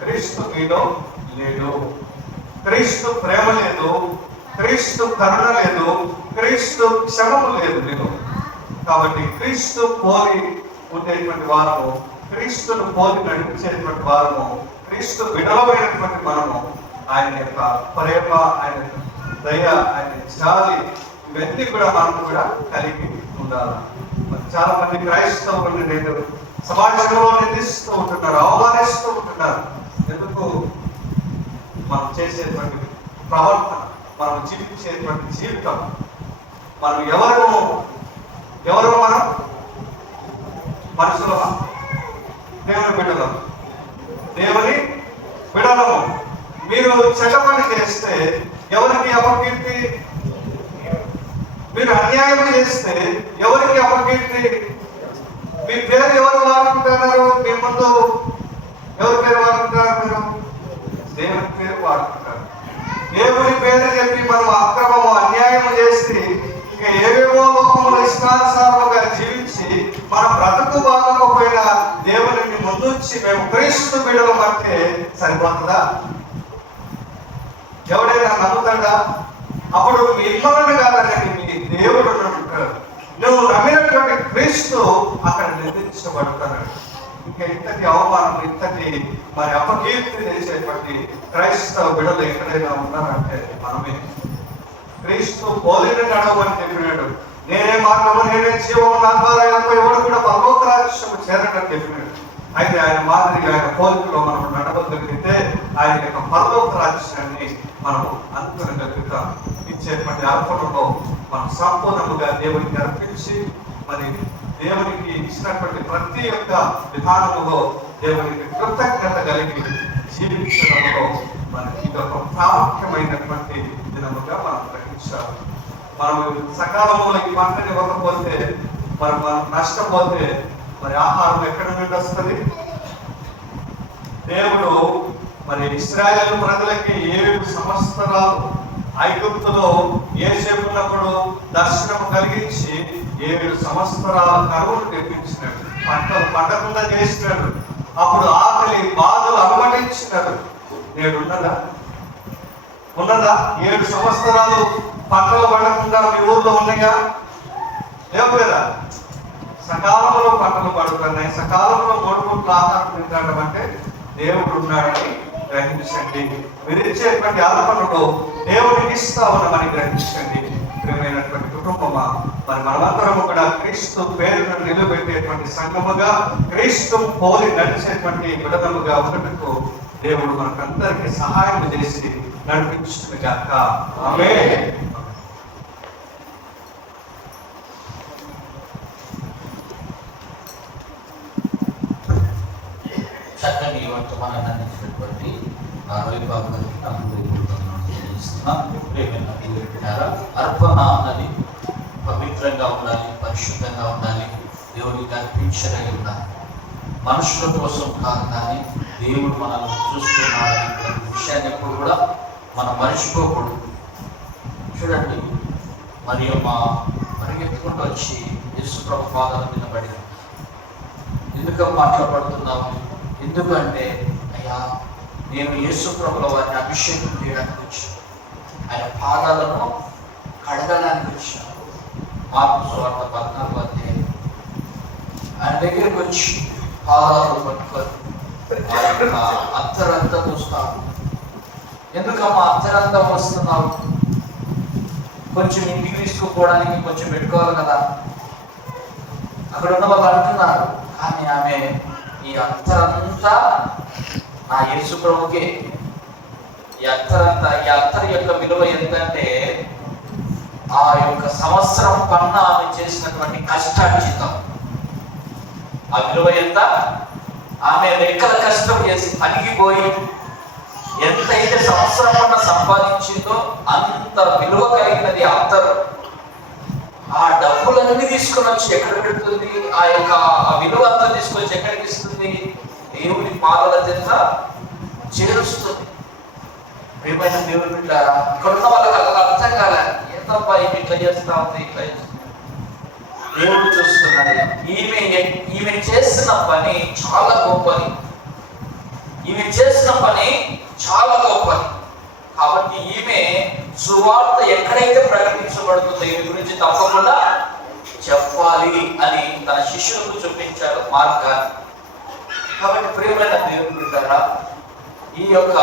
క్రీస్తు మీలో లేడు, క్రీస్తు ప్రేమ లేదు, క్రీస్తు కరుణ లేదు, క్రీస్తు క్షమము లేదు మీలో. కాబట్టి క్రీస్తు పోలి ఉండేటువంటి వారము, క్రీస్తును పోలి నడిపించేటువంటి వారము, క్రీస్తు విడలమైనటువంటి మనము ఆయన యొక్క ప్రేమ, ఆయన దయ, ఆయన జాలి, ఇవన్నీ కూడా మనం కూడా కలిగి ఉండాలి. చాలా మంది క్రైస్తవులను నేను సమాజంలో నిందిస్తూ ఉంటున్నారు, అవమానిస్తూ ఉంటున్నారు. ఎందుకు? మనం చేసేటువంటి ప్రవర్తన, మనం జీవించేటువంటి జీవితం, మనం ఎవరు మనం మనుషులమా? దేవుని బిడ్డలం, దేవుని బిడ్డలము. మీరు చెడ్డ పని చేస్తే ఎవరికి అపకీర్తి? మీరు అన్యాయం చేస్తే ఎవరికి అపకీర్తి? మీ పేరు ఎవరు వాడుకుంటున్నారు? మీ ముందు ఎవరి పేరు వాడుకుంటారు? మీరు దేవుని పేరు వాడుకుంటారు. దేవుని పేరు చెప్పి మనం అక్రమము, అన్యాయం చేసి ఇక ఏవేవో లోకంలో ఇష్టానుసారముగా జీవించి మన బ్రతుకు బాగోకపోయినా దేవుని ముందుంచి మేము క్రీస్తు బిడ్డలం అంటే సరిపోతుందా? ఎవడైనా నమ్ముతాడా? అప్పుడు మిమ్మల్ని కాదని మీ దేవుడు ఉంటాడు. నువ్వు నమ్మినటువంటి క్రీస్తు అక్కడ నిర్దించబడతాడు. ఇంకా ఇంతటి అవమానం, ఇంతటి మరి అపకీర్తి చేసేటువంటి క్రైస్తవ బిడ్డలు ఎక్కడైనా ఉన్నారంటే మనమే. క్రీస్తు పోలిన నడవని చెప్పినాడు. నేనే మార్గము, నేనే జీవము, నా ద్వారా ఎవరు కూడా పరలోక రాజ్యము చేరని చెప్పినాడు. అయితే ఆయన మాదిరిగా, ఆయన పోలికలో మనం నడవగలిగితే ఆయన యొక్క పరలోక రాజ్యాన్ని మనం అందుకోగలుగుతాం. ఇచ్చేటువంటి అర్పణలో మనం సంపూర్ణముగా దేవునికి అర్పించి మరి దేవునికి ఇచ్చినటువంటి ప్రతి ఒక్క విధానములో దేవునికి కృతజ్ఞత కలిగి జీవించడంలో మనకి ఇది ఒక ప్రాముఖ్యమైనటువంటి దినముగా మనం గ్రహించాలి. మనం సకాలంలో ఈ పంటని ఇవ్వకపోతే, మనం నష్టపోతే మరి ఆహారం ఎక్కడి నుండి వస్తుంది? దేవుడు మరి ఇశ్రాయేలు ప్రజలకి 7 సంవత్సరాలు ఐగుప్తులో యేసేపునప్పుడు దర్శనం కలిగించి 7 సంవత్సరాల కరువును తెప్పించినాడు. పంటలు పండకుండా చేసినాడు. అప్పుడు ఆకలి బాధలు అనుమతించినాడు. నేడు ఉన్నదా? 7 సంవత్సరాలు పంటలు పడకుండా మీ ఊర్లో ఉన్నాయా? లేవు కదా? సకాలంలో పంటలు పడుతున్నాయి, సకాలంలో 3 పూట్ల ఆహారం తింటాడు అంటే దేవుడు ఉన్నాడని గ్రహించండి. మీరు ఇచ్చేటువంటి అర్పణలో దేవుడికి ఇస్తా ఉన్నామని గ్రహించండి. ప్రియమైనటువంటి కుటుంబమా, మరి మనమందరము కూడా క్రీస్తు పేరును నిలబెట్టేటువంటి సంఘముగా, క్రీస్తు పోలి నడిచేటువంటి విడదముగా ఉన్నట్టుకు దేవుడు మనకందరికీ సహాయం చేసి నడిపించును గాక. ఆమేన్. చక్కని వర్తమానాన్ని అందించినటువంటి రవిబాబు గారికి అర్పణ అన్నది పవిత్రంగా ఉండాలి, పరిశుద్ధంగా ఉండాలి, దేవుడికి అర్పించగలిగి ఉండాలి. మనుషుల కోసం కాదు, కానీ దేవుడు మనల్ని చూస్తున్నాడని విషయాన్ని ఎప్పుడు కూడా మనం మర్చిపోకూడదు. చూడండి, మరియు పరిగెత్తుకుంటూ వచ్చి యేసుప్రభు పాదాల మీద పడింది. ఎందుకు మాట్లాడుతున్నాము? ఎందుకంటే అయ్యా, నేను యేసుప్రభుల వారిని అభిషేకం చేయడానికి వచ్చాను, ఆయన పాదాలను కడగడానికి వచ్చాను. మార్కు సువార్త 14 అధ్యాయం. ఆయన దగ్గరికి వచ్చి పాదాలు పట్టుకొని ఆ యొక్క అత్తరంతా చూస్తాను. ఎందుకమ్మా అత్తరంతా వస్తున్నావు? కొంచెం ఇంటికి తీసుకుపోవడానికి కొంచెం పెట్టుకోవాలి కదా. అక్కడ ఉన్న వాళ్ళు అంటున్నారు, కానీ ఆమె ఈ అత్తరంతా నా యేసు ప్రభుకే. ఈ అత్తర్ యొక్క విలువ ఎంతంటే ఆ యొక్క సంవత్సరం పన్న ఆమె చేసినటువంటి కష్టార్జితం. ఆ విలువ ఎంత? ఆమె రెక్కల కష్టం చేసి పనికిపోయి ఎంతైతే సంవత్సరం పన్న సంపాదించిందో అంత విలువ కలిగినది అత్తరు. ఆ డబ్బులన్నీ తీసుకొని వచ్చి ఎక్కడ పెడుతుంది? ఆ యొక్క విలువ అంతా తీసుకొచ్చి ఎక్కడికి ఇస్తుంది? దేవుని పాదాల చెంత చేరుస్తుంది. ప్రియమైన దేవుని బిడ్డలారా, ఇక్కడ ఉన్న వాళ్ళకి అలా అర్థం కాలే, ఎంతబ్బా ఈమె ఇట్లా చేస్తా ఉంది, ఇట్లా దేవుడు చూస్తున్నాడు. ఈమె చేసిన పని చాలా గొప్పది. ఈమె చేసిన పని చాలా గొప్పది. కాబట్టి ఈమె సువార్త ఎక్కడైతే ప్రకటించబడుతుందో ఈమె గురించి తప్పకుండా చెప్పాలి అని తన శిష్యులకు చూపించాడు మార్గాన్ని. కాబట్టి ప్రియమైన దేవుని బిడ్డలారా, ఈ యొక్క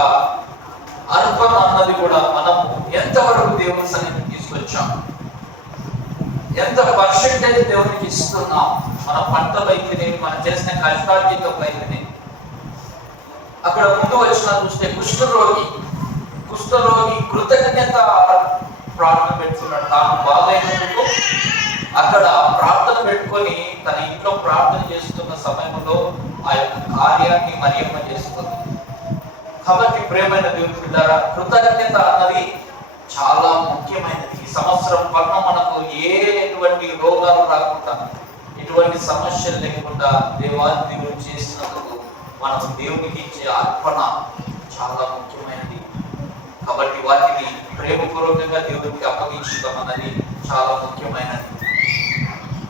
అర్పణ అన్నది కూడా మనం ఎంతవరకు దేవుని సన్నిధికి తీసుకొచ్చాం, ఎంత పర్సెంటేజ్ దేవునికి ఇస్తున్నాం. మన పంటలు అయితేనేమి, మనం చేసిన కష్టార్జితం అయితేనే. అక్కడ ముందు వచ్చిన చూస్తే కుష్ఠరోగి కృతజ్ఞత ప్రార్థన పెట్టుకున్నాడు. తాను బాగైనందుకు అక్కడ ప్రార్థన పెట్టుకొని తన ఇంట్లో ప్రార్థన చేస్తున్న సమయంలో ఆ యొక్క కార్యాన్ని మరియమ్మ చేస్తుంది. కాబట్టి ప్రియమైన దేవుని బిడ్డలారా, కృతజ్ఞత అన్నది చాలా ముఖ్యమైనది. ఈ సంవత్సరం పట్ల మనకు ఎటువంటి రోగాలు రాకుండా, ఎటువంటి సమస్యలు లేకుండా దేవుడు చేసినందుకు మనం దేవునికి ఇచ్చే అర్పణ చాలా ముఖ్యమైనది. కాబట్టి వాటిని ప్రేమపూర్వకంగా దేవుడికి అప్పగించడం అన్నది చాలా ముఖ్యమైనది.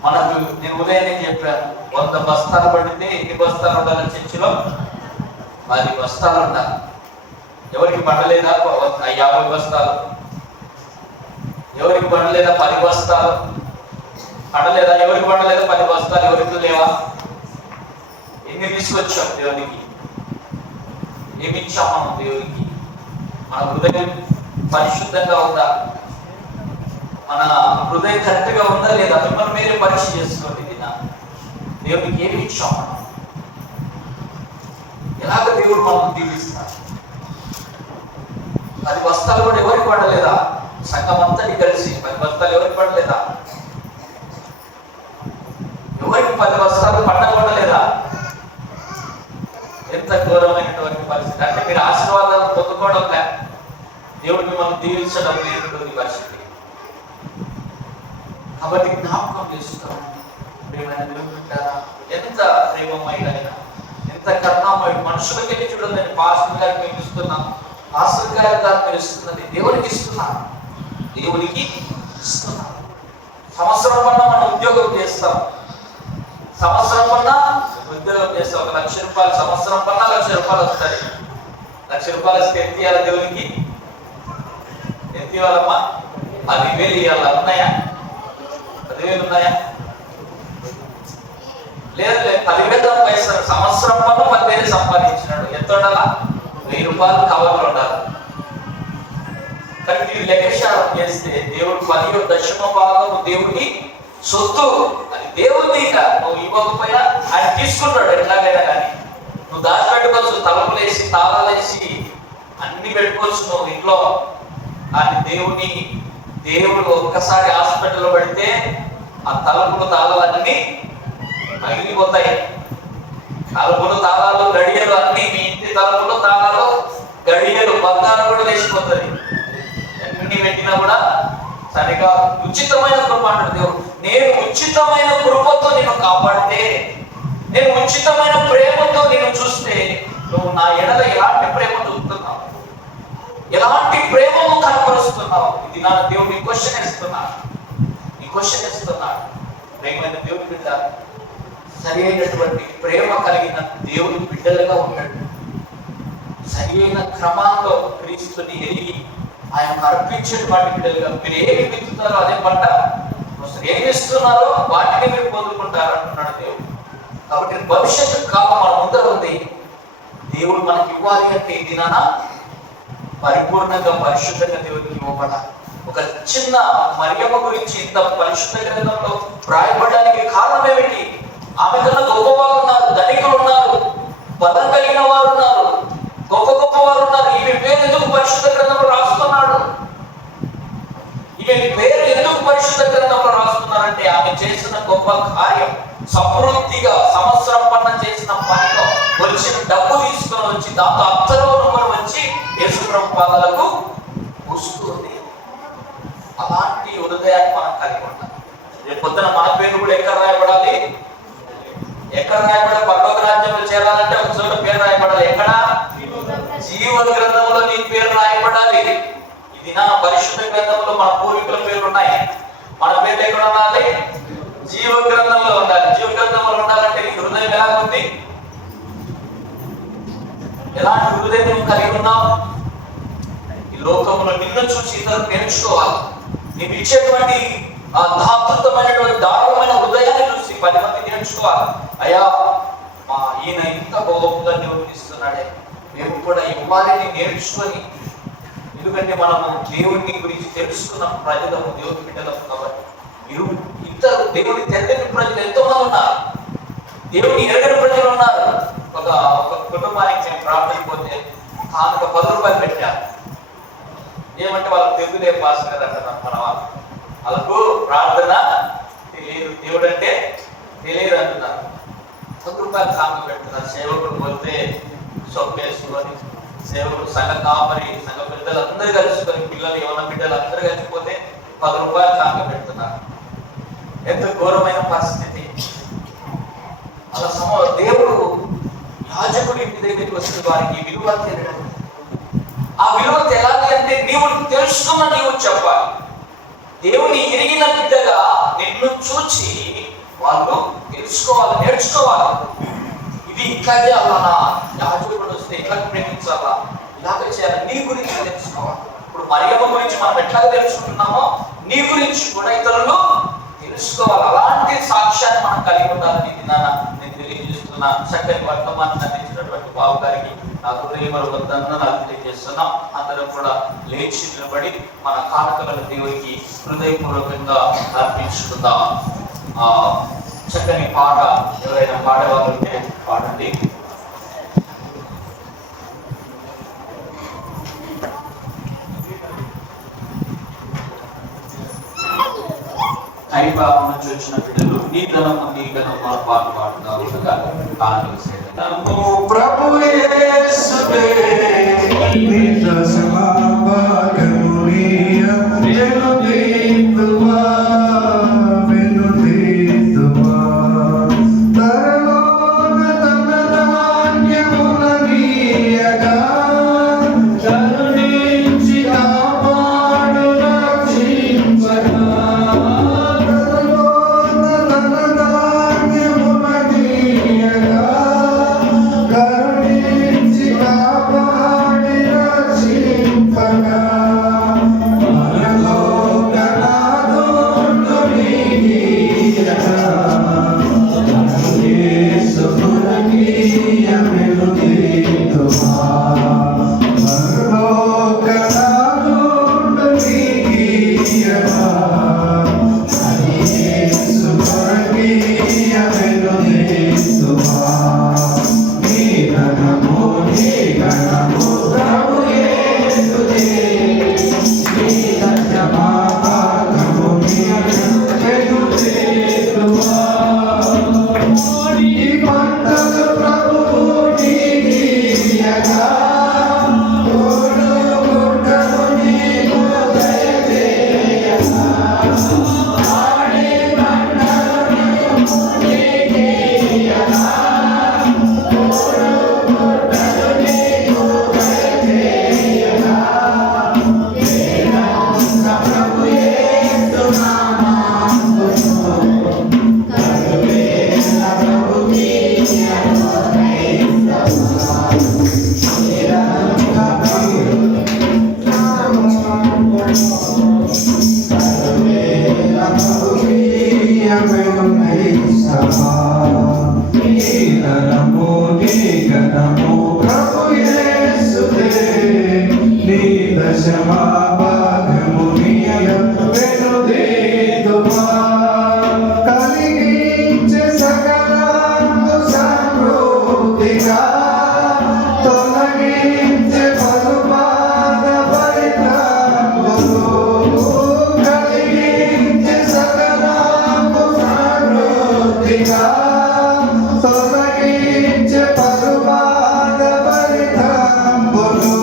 మనకు నేను ఉదయాన్నే చెప్పాను, 100 బస్తాలు పడితే ఎన్ని బస్తాలు ఉండాలి? చర్చిలో 10 బస్తాలు ఉండాలి. ఎవరికి పండలేదా 50 బస్తాలు? ఎవరికి పండలేదా 10 బస్తాలు? పండలేదా? ఎవరికి పండలేదా 10 బస్తాలు? ఎవరికి లేవా? ఎన్ని తీసుకొచ్చాం దేవునికి? ఏమి ఇచ్చాం మనం దేవునికి? మన హృదయం పరిశుద్ధంగా ఉందా? మన హృదయం కరెక్ట్గా ఉందా లేదా? మిమ్మల్ని మీరే పరీక్ష చేసుకోండి. దేవునికి ఏమి ఇచ్చాం మనం? ఎలాగ దేవుడు మనకు దీవిస్తాడు? 10 బస్తాలు కూడా ఎవరికి పడలేదా? సంఘం అంతటి కలిసి 10 బస్తాలు ఎవరికి పడలేదా? ఎవరికి 10 బస్తాలు పడలేదా? ఎంత ఘోరమైనటువంటి పరిస్థితి! అంటే మీరు ఆశీర్వాదాలను పొందుకోవడం లే, దేవుడు మిమ్మల్ని దీవించడం లేనటువంటి పరిస్థితి. కాబట్టి జ్ఞాపకం చేసుకోండి ప్రియమైన దేవుని బిడ్డలారా, ఎంత ప్రేమమయుడైనా, ఎంత కరుణామయుడు. మనుషులకి వెళ్ళి చూడండి, పాస్టర్ గారికి మేము ఇస్తున్నాం, పాస్టర్ గారికి మీరు ఇస్తున్నది దేవునికి ఇస్తున్నాను. దేవునికి ఇస్తున్నాను. సంవత్సరం పన్నా మనం ఉద్యోగం చేస్తాం, సంవత్సరం పన్నా ఉద్యోగం చేస్తాం. 1 లక్ష రూపాయలు సంవత్సరం పన్నా 1 లక్ష రూపాయలు వస్తాయి. 1 లక్ష రూపాయలు వస్తే ఎంత ఇవ్వాలి దేవునికి? ఎంత ఇవ్వాలమ్మా? 10,000 ఇవ్వాలి. ఉన్నాయా? 10,000 ఉన్నాయా? లేదు, 10,000 పైసలు. సంవత్సరం పన్ను 10,000 సంపాదించినాడు. ఎంత ఉండాలా? 1000 రూపాయలు కవర్లు ఉండాలి. కానీ మీరు లెక్కశారం చేస్తే దేవుడు 10వ భాగం దేవుడికి సొత్తు. అది దేవుడి. నువ్వు ఇవ్వకపోయినా ఆయన తీసుకుంటాడు ఎట్లాగైనా. కానీ నువ్వు దాచిపెట్టుకోవచ్చు, తలుపులేసి తాళాలేసి అన్ని పెట్టుకోవచ్చు నువ్వు ఇంట్లో. కానీ దేవుడు ఒక్కసారి హాస్పిటల్లో పెడితే ఆ తలుపులు తాళాలన్నీ పగిలిపోతాయి. తలుపులు తాళాలు గడియలు అన్ని, మీ ఇంటి తలుపులు తాళాలు గడియలు బంగారం కూడా లేచిపోతుంది. ఎన్ని పెట్టినా కూడా సరిగా ఉచితమైన కృప అంటాడు దేవుడు. నేను ఉచితమైన కృపతో నేను కాపాడితే, నేను ఉచితమైన ప్రేమతో నేను చూస్తే, నువ్వు నా ఎడల ఎలాంటి ప్రేమ చూపుతున్నావు, ఎలాంటి ప్రేమను కనపరుస్తున్నావు? ఇది నా దేవుడు నీ క్వశ్చన్ ఇస్తున్నాడు. ప్రేమైన దేవుడి బిడ్డ సరి అయినటువంటి ప్రేమ కలిగిన దేవుడి బిడ్డలుగా ఉన్నాడు. సరి అయిన క్రమాల్లో క్రీస్తుని ఎరిగి ఆయన అర్పించేటువంటి బిడ్డలుగా మీరు ఏమి విత్తుతారో అదే పంట, ఏమి ఇస్తున్నారో వాటిని మీరు పొందుకుంటారు అంటున్నాడు దేవుడు. కాబట్టి భవిష్యత్తు కాలం మన ముందర ఉంది. దేవుడు మనకి ఇవ్వాలి అంటే ఈ దినాన పరిపూర్ణంగా పరిశుద్ధంగా దేవుడికి ఇవ్వబడాలి. ఒక చిన్న మరియమ్మ గురించి ఇంత పరిశుద్ధ గ్రంథంలో రాయబడడానికి కారణం ఏమిటి? ఆమె కన్నా గొప్ప వారు ఉన్నారు, ధనికులు ఉన్నారు, బలం కలిగిన వారు ఉన్నారు, గొప్ప గొప్ప వారు ఉన్నారు. ఈమె పేరు ఎందుకు పరిశుద్ధ గ్రంథంలో రాస్తున్నాడు? ఈమె పేరు ఎందుకు పరిశుద్ధ గ్రంథంలో రాస్తున్నారంటే ఆమె చేసిన గొప్ప కార్యం, సమృద్ధిగా సంవత్సరం పన్న చేసిన పనిలో వచ్చిన డబ్బు తీసుకొని వచ్చి దాంతో అత్తరువును వచ్చి యేసుప్రభు పాదాలకు పూస్తుంది. అలాంటి హృదయాన్ని మనం కలిగి ఉంటాం. రేపు పొద్దున మన పేరు కూడా ఎక్కడ రాయబడాలి? ఎక్కడ రాయబడాలి? పరలోక రాజ్యంలో చేరాలంటే ఒక చోట పేరు రాయబడాలి. ఎక్కడ? జీవ గ్రంథంలో నీ పేరు రాయబడాలి. ఇది నా పరిశుద్ధ గ్రంథంలో మన పూర్వీకుల పేర్లు ఉన్నాయి. మన పేర్లు ఎక్కడ ఉండాలి? జీవ గ్రంథంలో ఉండాలి. జీవ గ్రంథంలో ఉండాలంటే నీ హృదయం ఎలా ఉంది? ఎలాంటి హృదయం నువ్వు కలిగి ఉన్నావు? ఈ లోకంలో నిన్ను చూసి ఇతరులు నేర్చుకోవాలి. నీవు ఇచ్చేటువంటి ఆ అద్భుతమైనటువంటి దారుణమైన హృదయాన్ని చూసి 10 మంది నేర్చుకోవాలి. అయ్యా, మా ఈయన ఇంత గొప్పగా నివర్తిస్తున్నాడే, మేము కూడా ఇవ్వాలని నేర్చుకొని, ఎందుకంటే మనము దేవుడిని గురించి తెలుసుకున్న ప్రజలము, దేవుడి బిడ్డలము కాబట్టి. ఇద్దరు దేవుడి తెలియని ప్రజలు ఎంతో మంది ఉన్నారు, దేవుడిని ఎరగని ప్రజలు ఉన్నారు. ఒక కుటుంబానికి మేము ప్రార్థన పోతే కానుక 10 రూపాయలు పెట్టారు. ఏమంటే వాళ్ళకి తెలుగులే పాస్ కదా అంటున్నారు మన వాళ్ళు. వాళ్ళకు ప్రార్థన తెలియదు, దేవుడు అంటే తెలియదు అంటున్నారు. 10 రూపాయలు కానుక పెడుతున్నారు. సేవకుడు పోతే సొప్పేసుకొని, సేవకుడు సంఘ కాపరి, సంఘ పెద్దలు అందరూ కలుసుకొని, పిల్లలు ఏమన్నా బిడ్డలు అందరూ కలిసిపోతే 10 రూపాయలు కానుక పెడుతున్నారు. ఎంత ఘోరమైన పరిస్థితి! అలా దేవుడు యాజకుడి ఇంటి దగ్గరికి వస్తే వారికి విలువ తెలియడం. ఆ విలువ తెలాలి అంటే నీవు తెలుసుకున్న నీవు చెప్పాలి. దేవుని ఎరిగిన బిడ్డగా నిన్ను చూచి వాళ్ళు తెలుసుకోవాలి, నేర్చుకోవాలి. ఇది ఇట్లాగే అలా యాజకుడు వస్తే ఎట్లా ప్రేమించాలా, ఇలాగ చేయాలి, నీ గురించి తెలుసుకోవాలి. ఇప్పుడు మరియమ్మ గురించి మనం ఎట్లా తెలుసుకుంటున్నామో నీ గురించి కూడా ఇతరులు తెలుసుకోవాలి. అలాంటి సాక్ష్యాన్ని మనం కలిగి ఉండాలని నేను తెలియజేస్తున్నా. చక్కని వర్తమానాన్ని అందించినటువంటి బాబు గారికి నా హృదయపూర్వకంగా తెలియజేస్తున్నాం. అందరం కూడా లేచి నిలబడి మన కానుకలను దేవుడికి హృదయపూర్వకంగా అర్పించుకుందాం. చక్కని పాట ఎవరైనా పాడేవాళ్ళు ఉంటే పాడండి. హైబాబు నుంచి వచ్చిన బిడ్డలు నీ ధనము నీ ఘనము మన పాట పాడుతూ ఉండగా కానుకలు ప్రభు యేసువే కరుణించి కాపాడు ఘనము నీ ఘనము ప్రభు యేసుదే నీ దశమా భాగము వెనుదీతుమా కలిగించే సకలాంగు సమృద్ధిగా తొలగించే బలుపాద పరిత్రాంగులు కలిగించే సకలాంగు సమృద్ధిగా తొలగించే బలుపాద పరిత్రాంగులు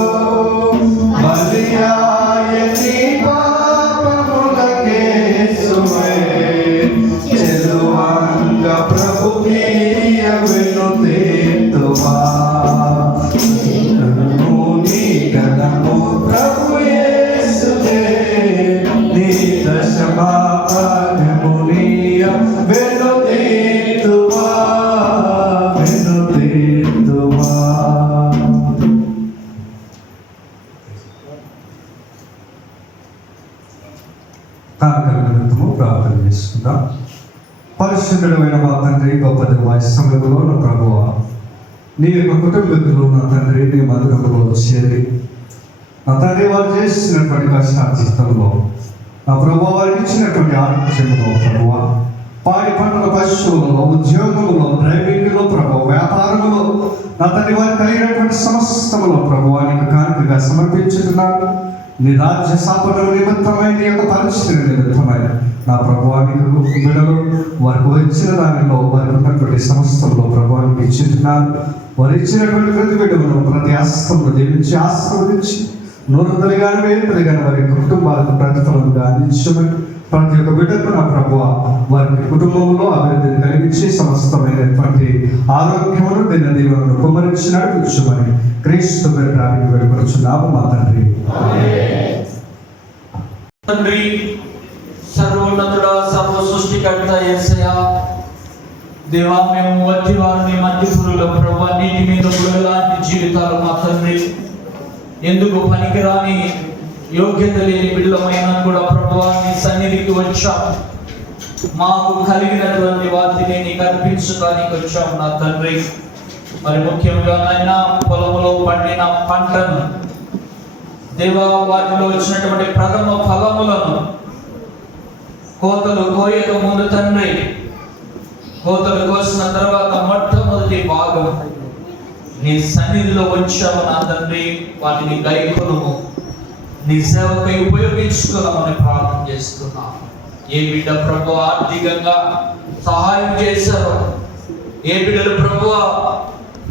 బలియాయని పాపములకే సుమే చెలువంగ ప్రభు ప్రియ వినుతేతుమా నీ గణము ప్రభు యేసుదే నీ దశమా భాగము నీయ వినుతేతుమా వినుతేతుమా. కాలకలనము ప్రార్థన చేసుకుందాం. పరిశుద్ధుడైన మా తండ్రి, గొప్ప సమయంలో నా ప్రభువా, నీ యొక్క కుటుంబీకులు నా తండ్రి నీ మందిరంలో చేరి నా తండ్రి వారు చేసినటువంటి కష్టార్జితంలో నా ప్రభువా వారికి ఇచ్చినటువంటి ఆరోగ్యంలో ప్రభువా పాడి పంటల పశువులలో ఉద్యోగంలో డ్రైవింగ్లో ప్రభు వ్యాపారంలో నా తండ్రి వారు కలిగినటువంటి సమస్తములో ప్రభువా నీకు కానుకగా సమర్పించుతున్నారు. నీ రాజ్య స్థాపన నిమిత్తమై నీ యొక్క పరిస్థితి నిమిత్తమై నా ప్రభువానికి బిడలు వారికి వచ్చిన దానిలో వారికి ఉన్నటువంటి సమస్తంలో ప్రభువానికి ఇచ్చుతున్నారు. వారు ఇచ్చినటువంటి ప్రతి బిడ్డలను ప్రతి హస్తంలో దీవించి ఆశీర్వదించి నూరుదలు కానీ వేరుదలు కానీ వారి కుటుంబాలకు ప్రతిఫలంగా అందించమని ప్రతి ఒక్క బిడ్డకు నా ప్రభువ వారి కుటుంబంలో అభివృద్ధిని కలిగించి సమస్తమైనటువంటి ఆరోగ్యమును దినదీవులను కుమరించి నడిపించమని క్రీస్తు పేరానికి వెళ్ళుకొచ్చున్నాము మా తండ్రి. తండ్రి సర్వోన్నతుడా సర్వ సృష్టికర్త యేసయ్యా దేవా, మేము వట్టి వారిని మట్టి పురుగుల ప్రభు నీటి మీద లాంటి జీవితాలు మా తండ్రి, ఎందుకు పనికిరాని యోగ్యత లేని బిడ్డలమైన కూడా ప్రభువా నీ సన్నిధికి వచ్చాం. మాకు కలిగినటువంటి వాటిని నీకు అర్పించడానికి వచ్చాం నా తండ్రి. మరి ముఖ్యంగా నాయన పొలంలో పండిన పంటను దేవా, వాటిలో వచ్చినటువంటి ప్రథమ ఫలములను కోతలు కోయక ముందు తండ్రి, కోతలు కోసిన తర్వాత మొట్టమొదటి భాగం నీ సన్నిధిలో వచ్చావు నా తండ్రి. వాటిని గైకొనుము, నీ సేవకై ఉపయోగించుకోవాలని ప్రార్థన చేస్తున్నాం. ఏ బిడ్డ ప్రభు ఆర్థికంగా సహాయం చేశారో, ఏ బిడ్డలు ప్రభు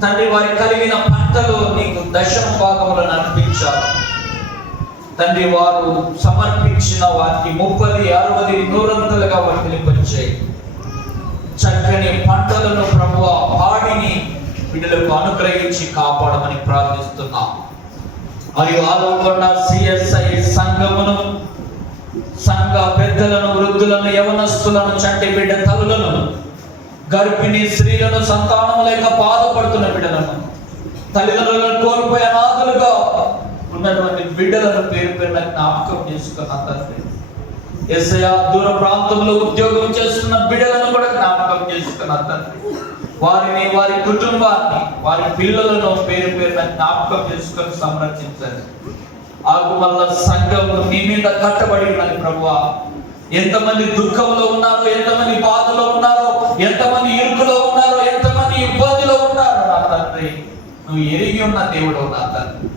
తండ్రి వారి కలిగిన పంటలో నీకు దశమ భాగములను అర్పించారు తండ్రి, వారు సమర్పించిన వారికి 30, 60, 100 వర్తిలింపచేయి. చక్కని పంటలను ప్రభువా పాడిని బిడ్డలకు అనుగ్రహించి కాపాడమని ప్రార్థిస్తున్నాం. మరియు ఆలోకొండ CSI సంఘమును, సంఘ పెద్దలను, వృద్ధులను, యవనస్తులను, చంటి బిడ్డ తల్లులను, గర్భిణీ స్త్రీలను, సంతానం లేక బాధపడుతున్న బిడ్డలను, తల్లిదండ్రులను కోల్పోయే అనాథలుగా ఉన్నటువంటి బిడ్డలను పేరు పేరున జ్ఞాపకం చేసుకున్న తండ్రి. యేసయ్యా, దూర ప్రాంతంలో ఉద్యోగం చేస్తున్న బిడ్డలను కూడా జ్ఞాపకం చేసుకున్న తండ్రి. వారిని, వారి కుటుంబాన్ని, వారి పిల్లలను పేరు పేరున జ్ఞాపకం చేసుకొని సంరక్షించండి. ఆకుమల్ల సంఘం నీ మీద కట్టబడి ఉన్నది ప్రభువా. ఎంతమంది దుఃఖంలో ఉన్నారో, ఎంతమంది బాధలో ఉన్నారో, ఎంతమంది ఇరుకులో ఉన్నారో, ఎంతమంది ఇబ్బందిలో ఉన్నారో నా తండ్రి, నువ్వు ఎరిగి ఉన్న దేవుడు నా తండ్రి.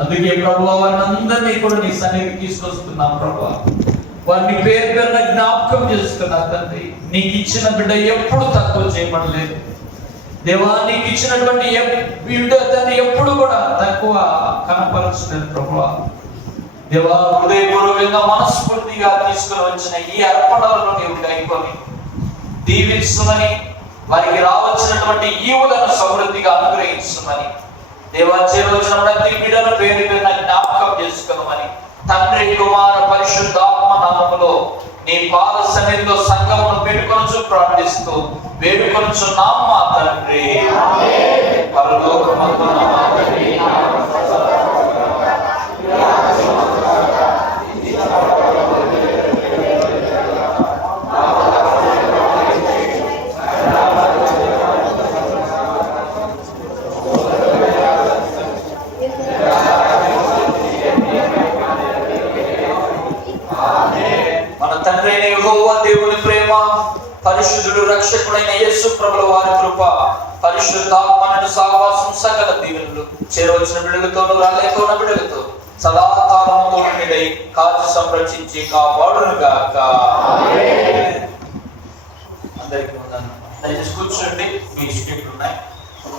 అందుకే ప్రభువా వారిని అందరినీ కూడా నీ సన్నిధికి తీసుకొస్తున్నాం ప్రభువా. వారిని పేరు పేరున జ్ఞాపకం చేసుకున్నా తండ్రి. నీకు ఇచ్చిన బిడ్డ ఎప్పుడు తక్కువ చేయబడలేదు దేవా. నీకు ఇచ్చినటువంటి బిడ్డ తండ్రి ఎప్పుడు కూడా తక్కువ కనపరచలేదు ప్రభువా. దేవా, హృదయపూర్వకంగా మనస్ఫూర్తిగా తీసుకుని వచ్చిన ఈ అర్పణలను నీవు కైకొని దీవించమని, వారికి రావాల్సినటువంటి ఈవులను సమృద్ధిగా అనుగ్రహించమని దేవా, చేరవచ్చిన ప్రతి బిడ్డను పేరు పేరున జ్ఞాపకం చేసుకోమని తండ్రి, కుమార, పరిశుద్ధాత్మ నామములో నీ పాద సన్నిధిలో సంఘమును పెట్టుకొనుచు ప్రార్థిస్తూ వేడుకొనుచున్నాము మా తండ్రి. పరలోకమందున్న మా తండ్రి, రక్షకుడైన యేసు ప్రభుల వారి కృప, పరిశుద్ధాత్మ సహవాసం, సకల దీవెనలు చేరవచ్చిన బిడ్డలతోనూ రాలేక ఉన్న బిడ్డలతో సదాకాలముతో నిండై కాచి సంరక్షించి కాపాడునుగాక. అందరికీ వందనాలు. దయచేసి కూర్చోండి, మీ స్క్రిప్ట్ ఉన్నాయి.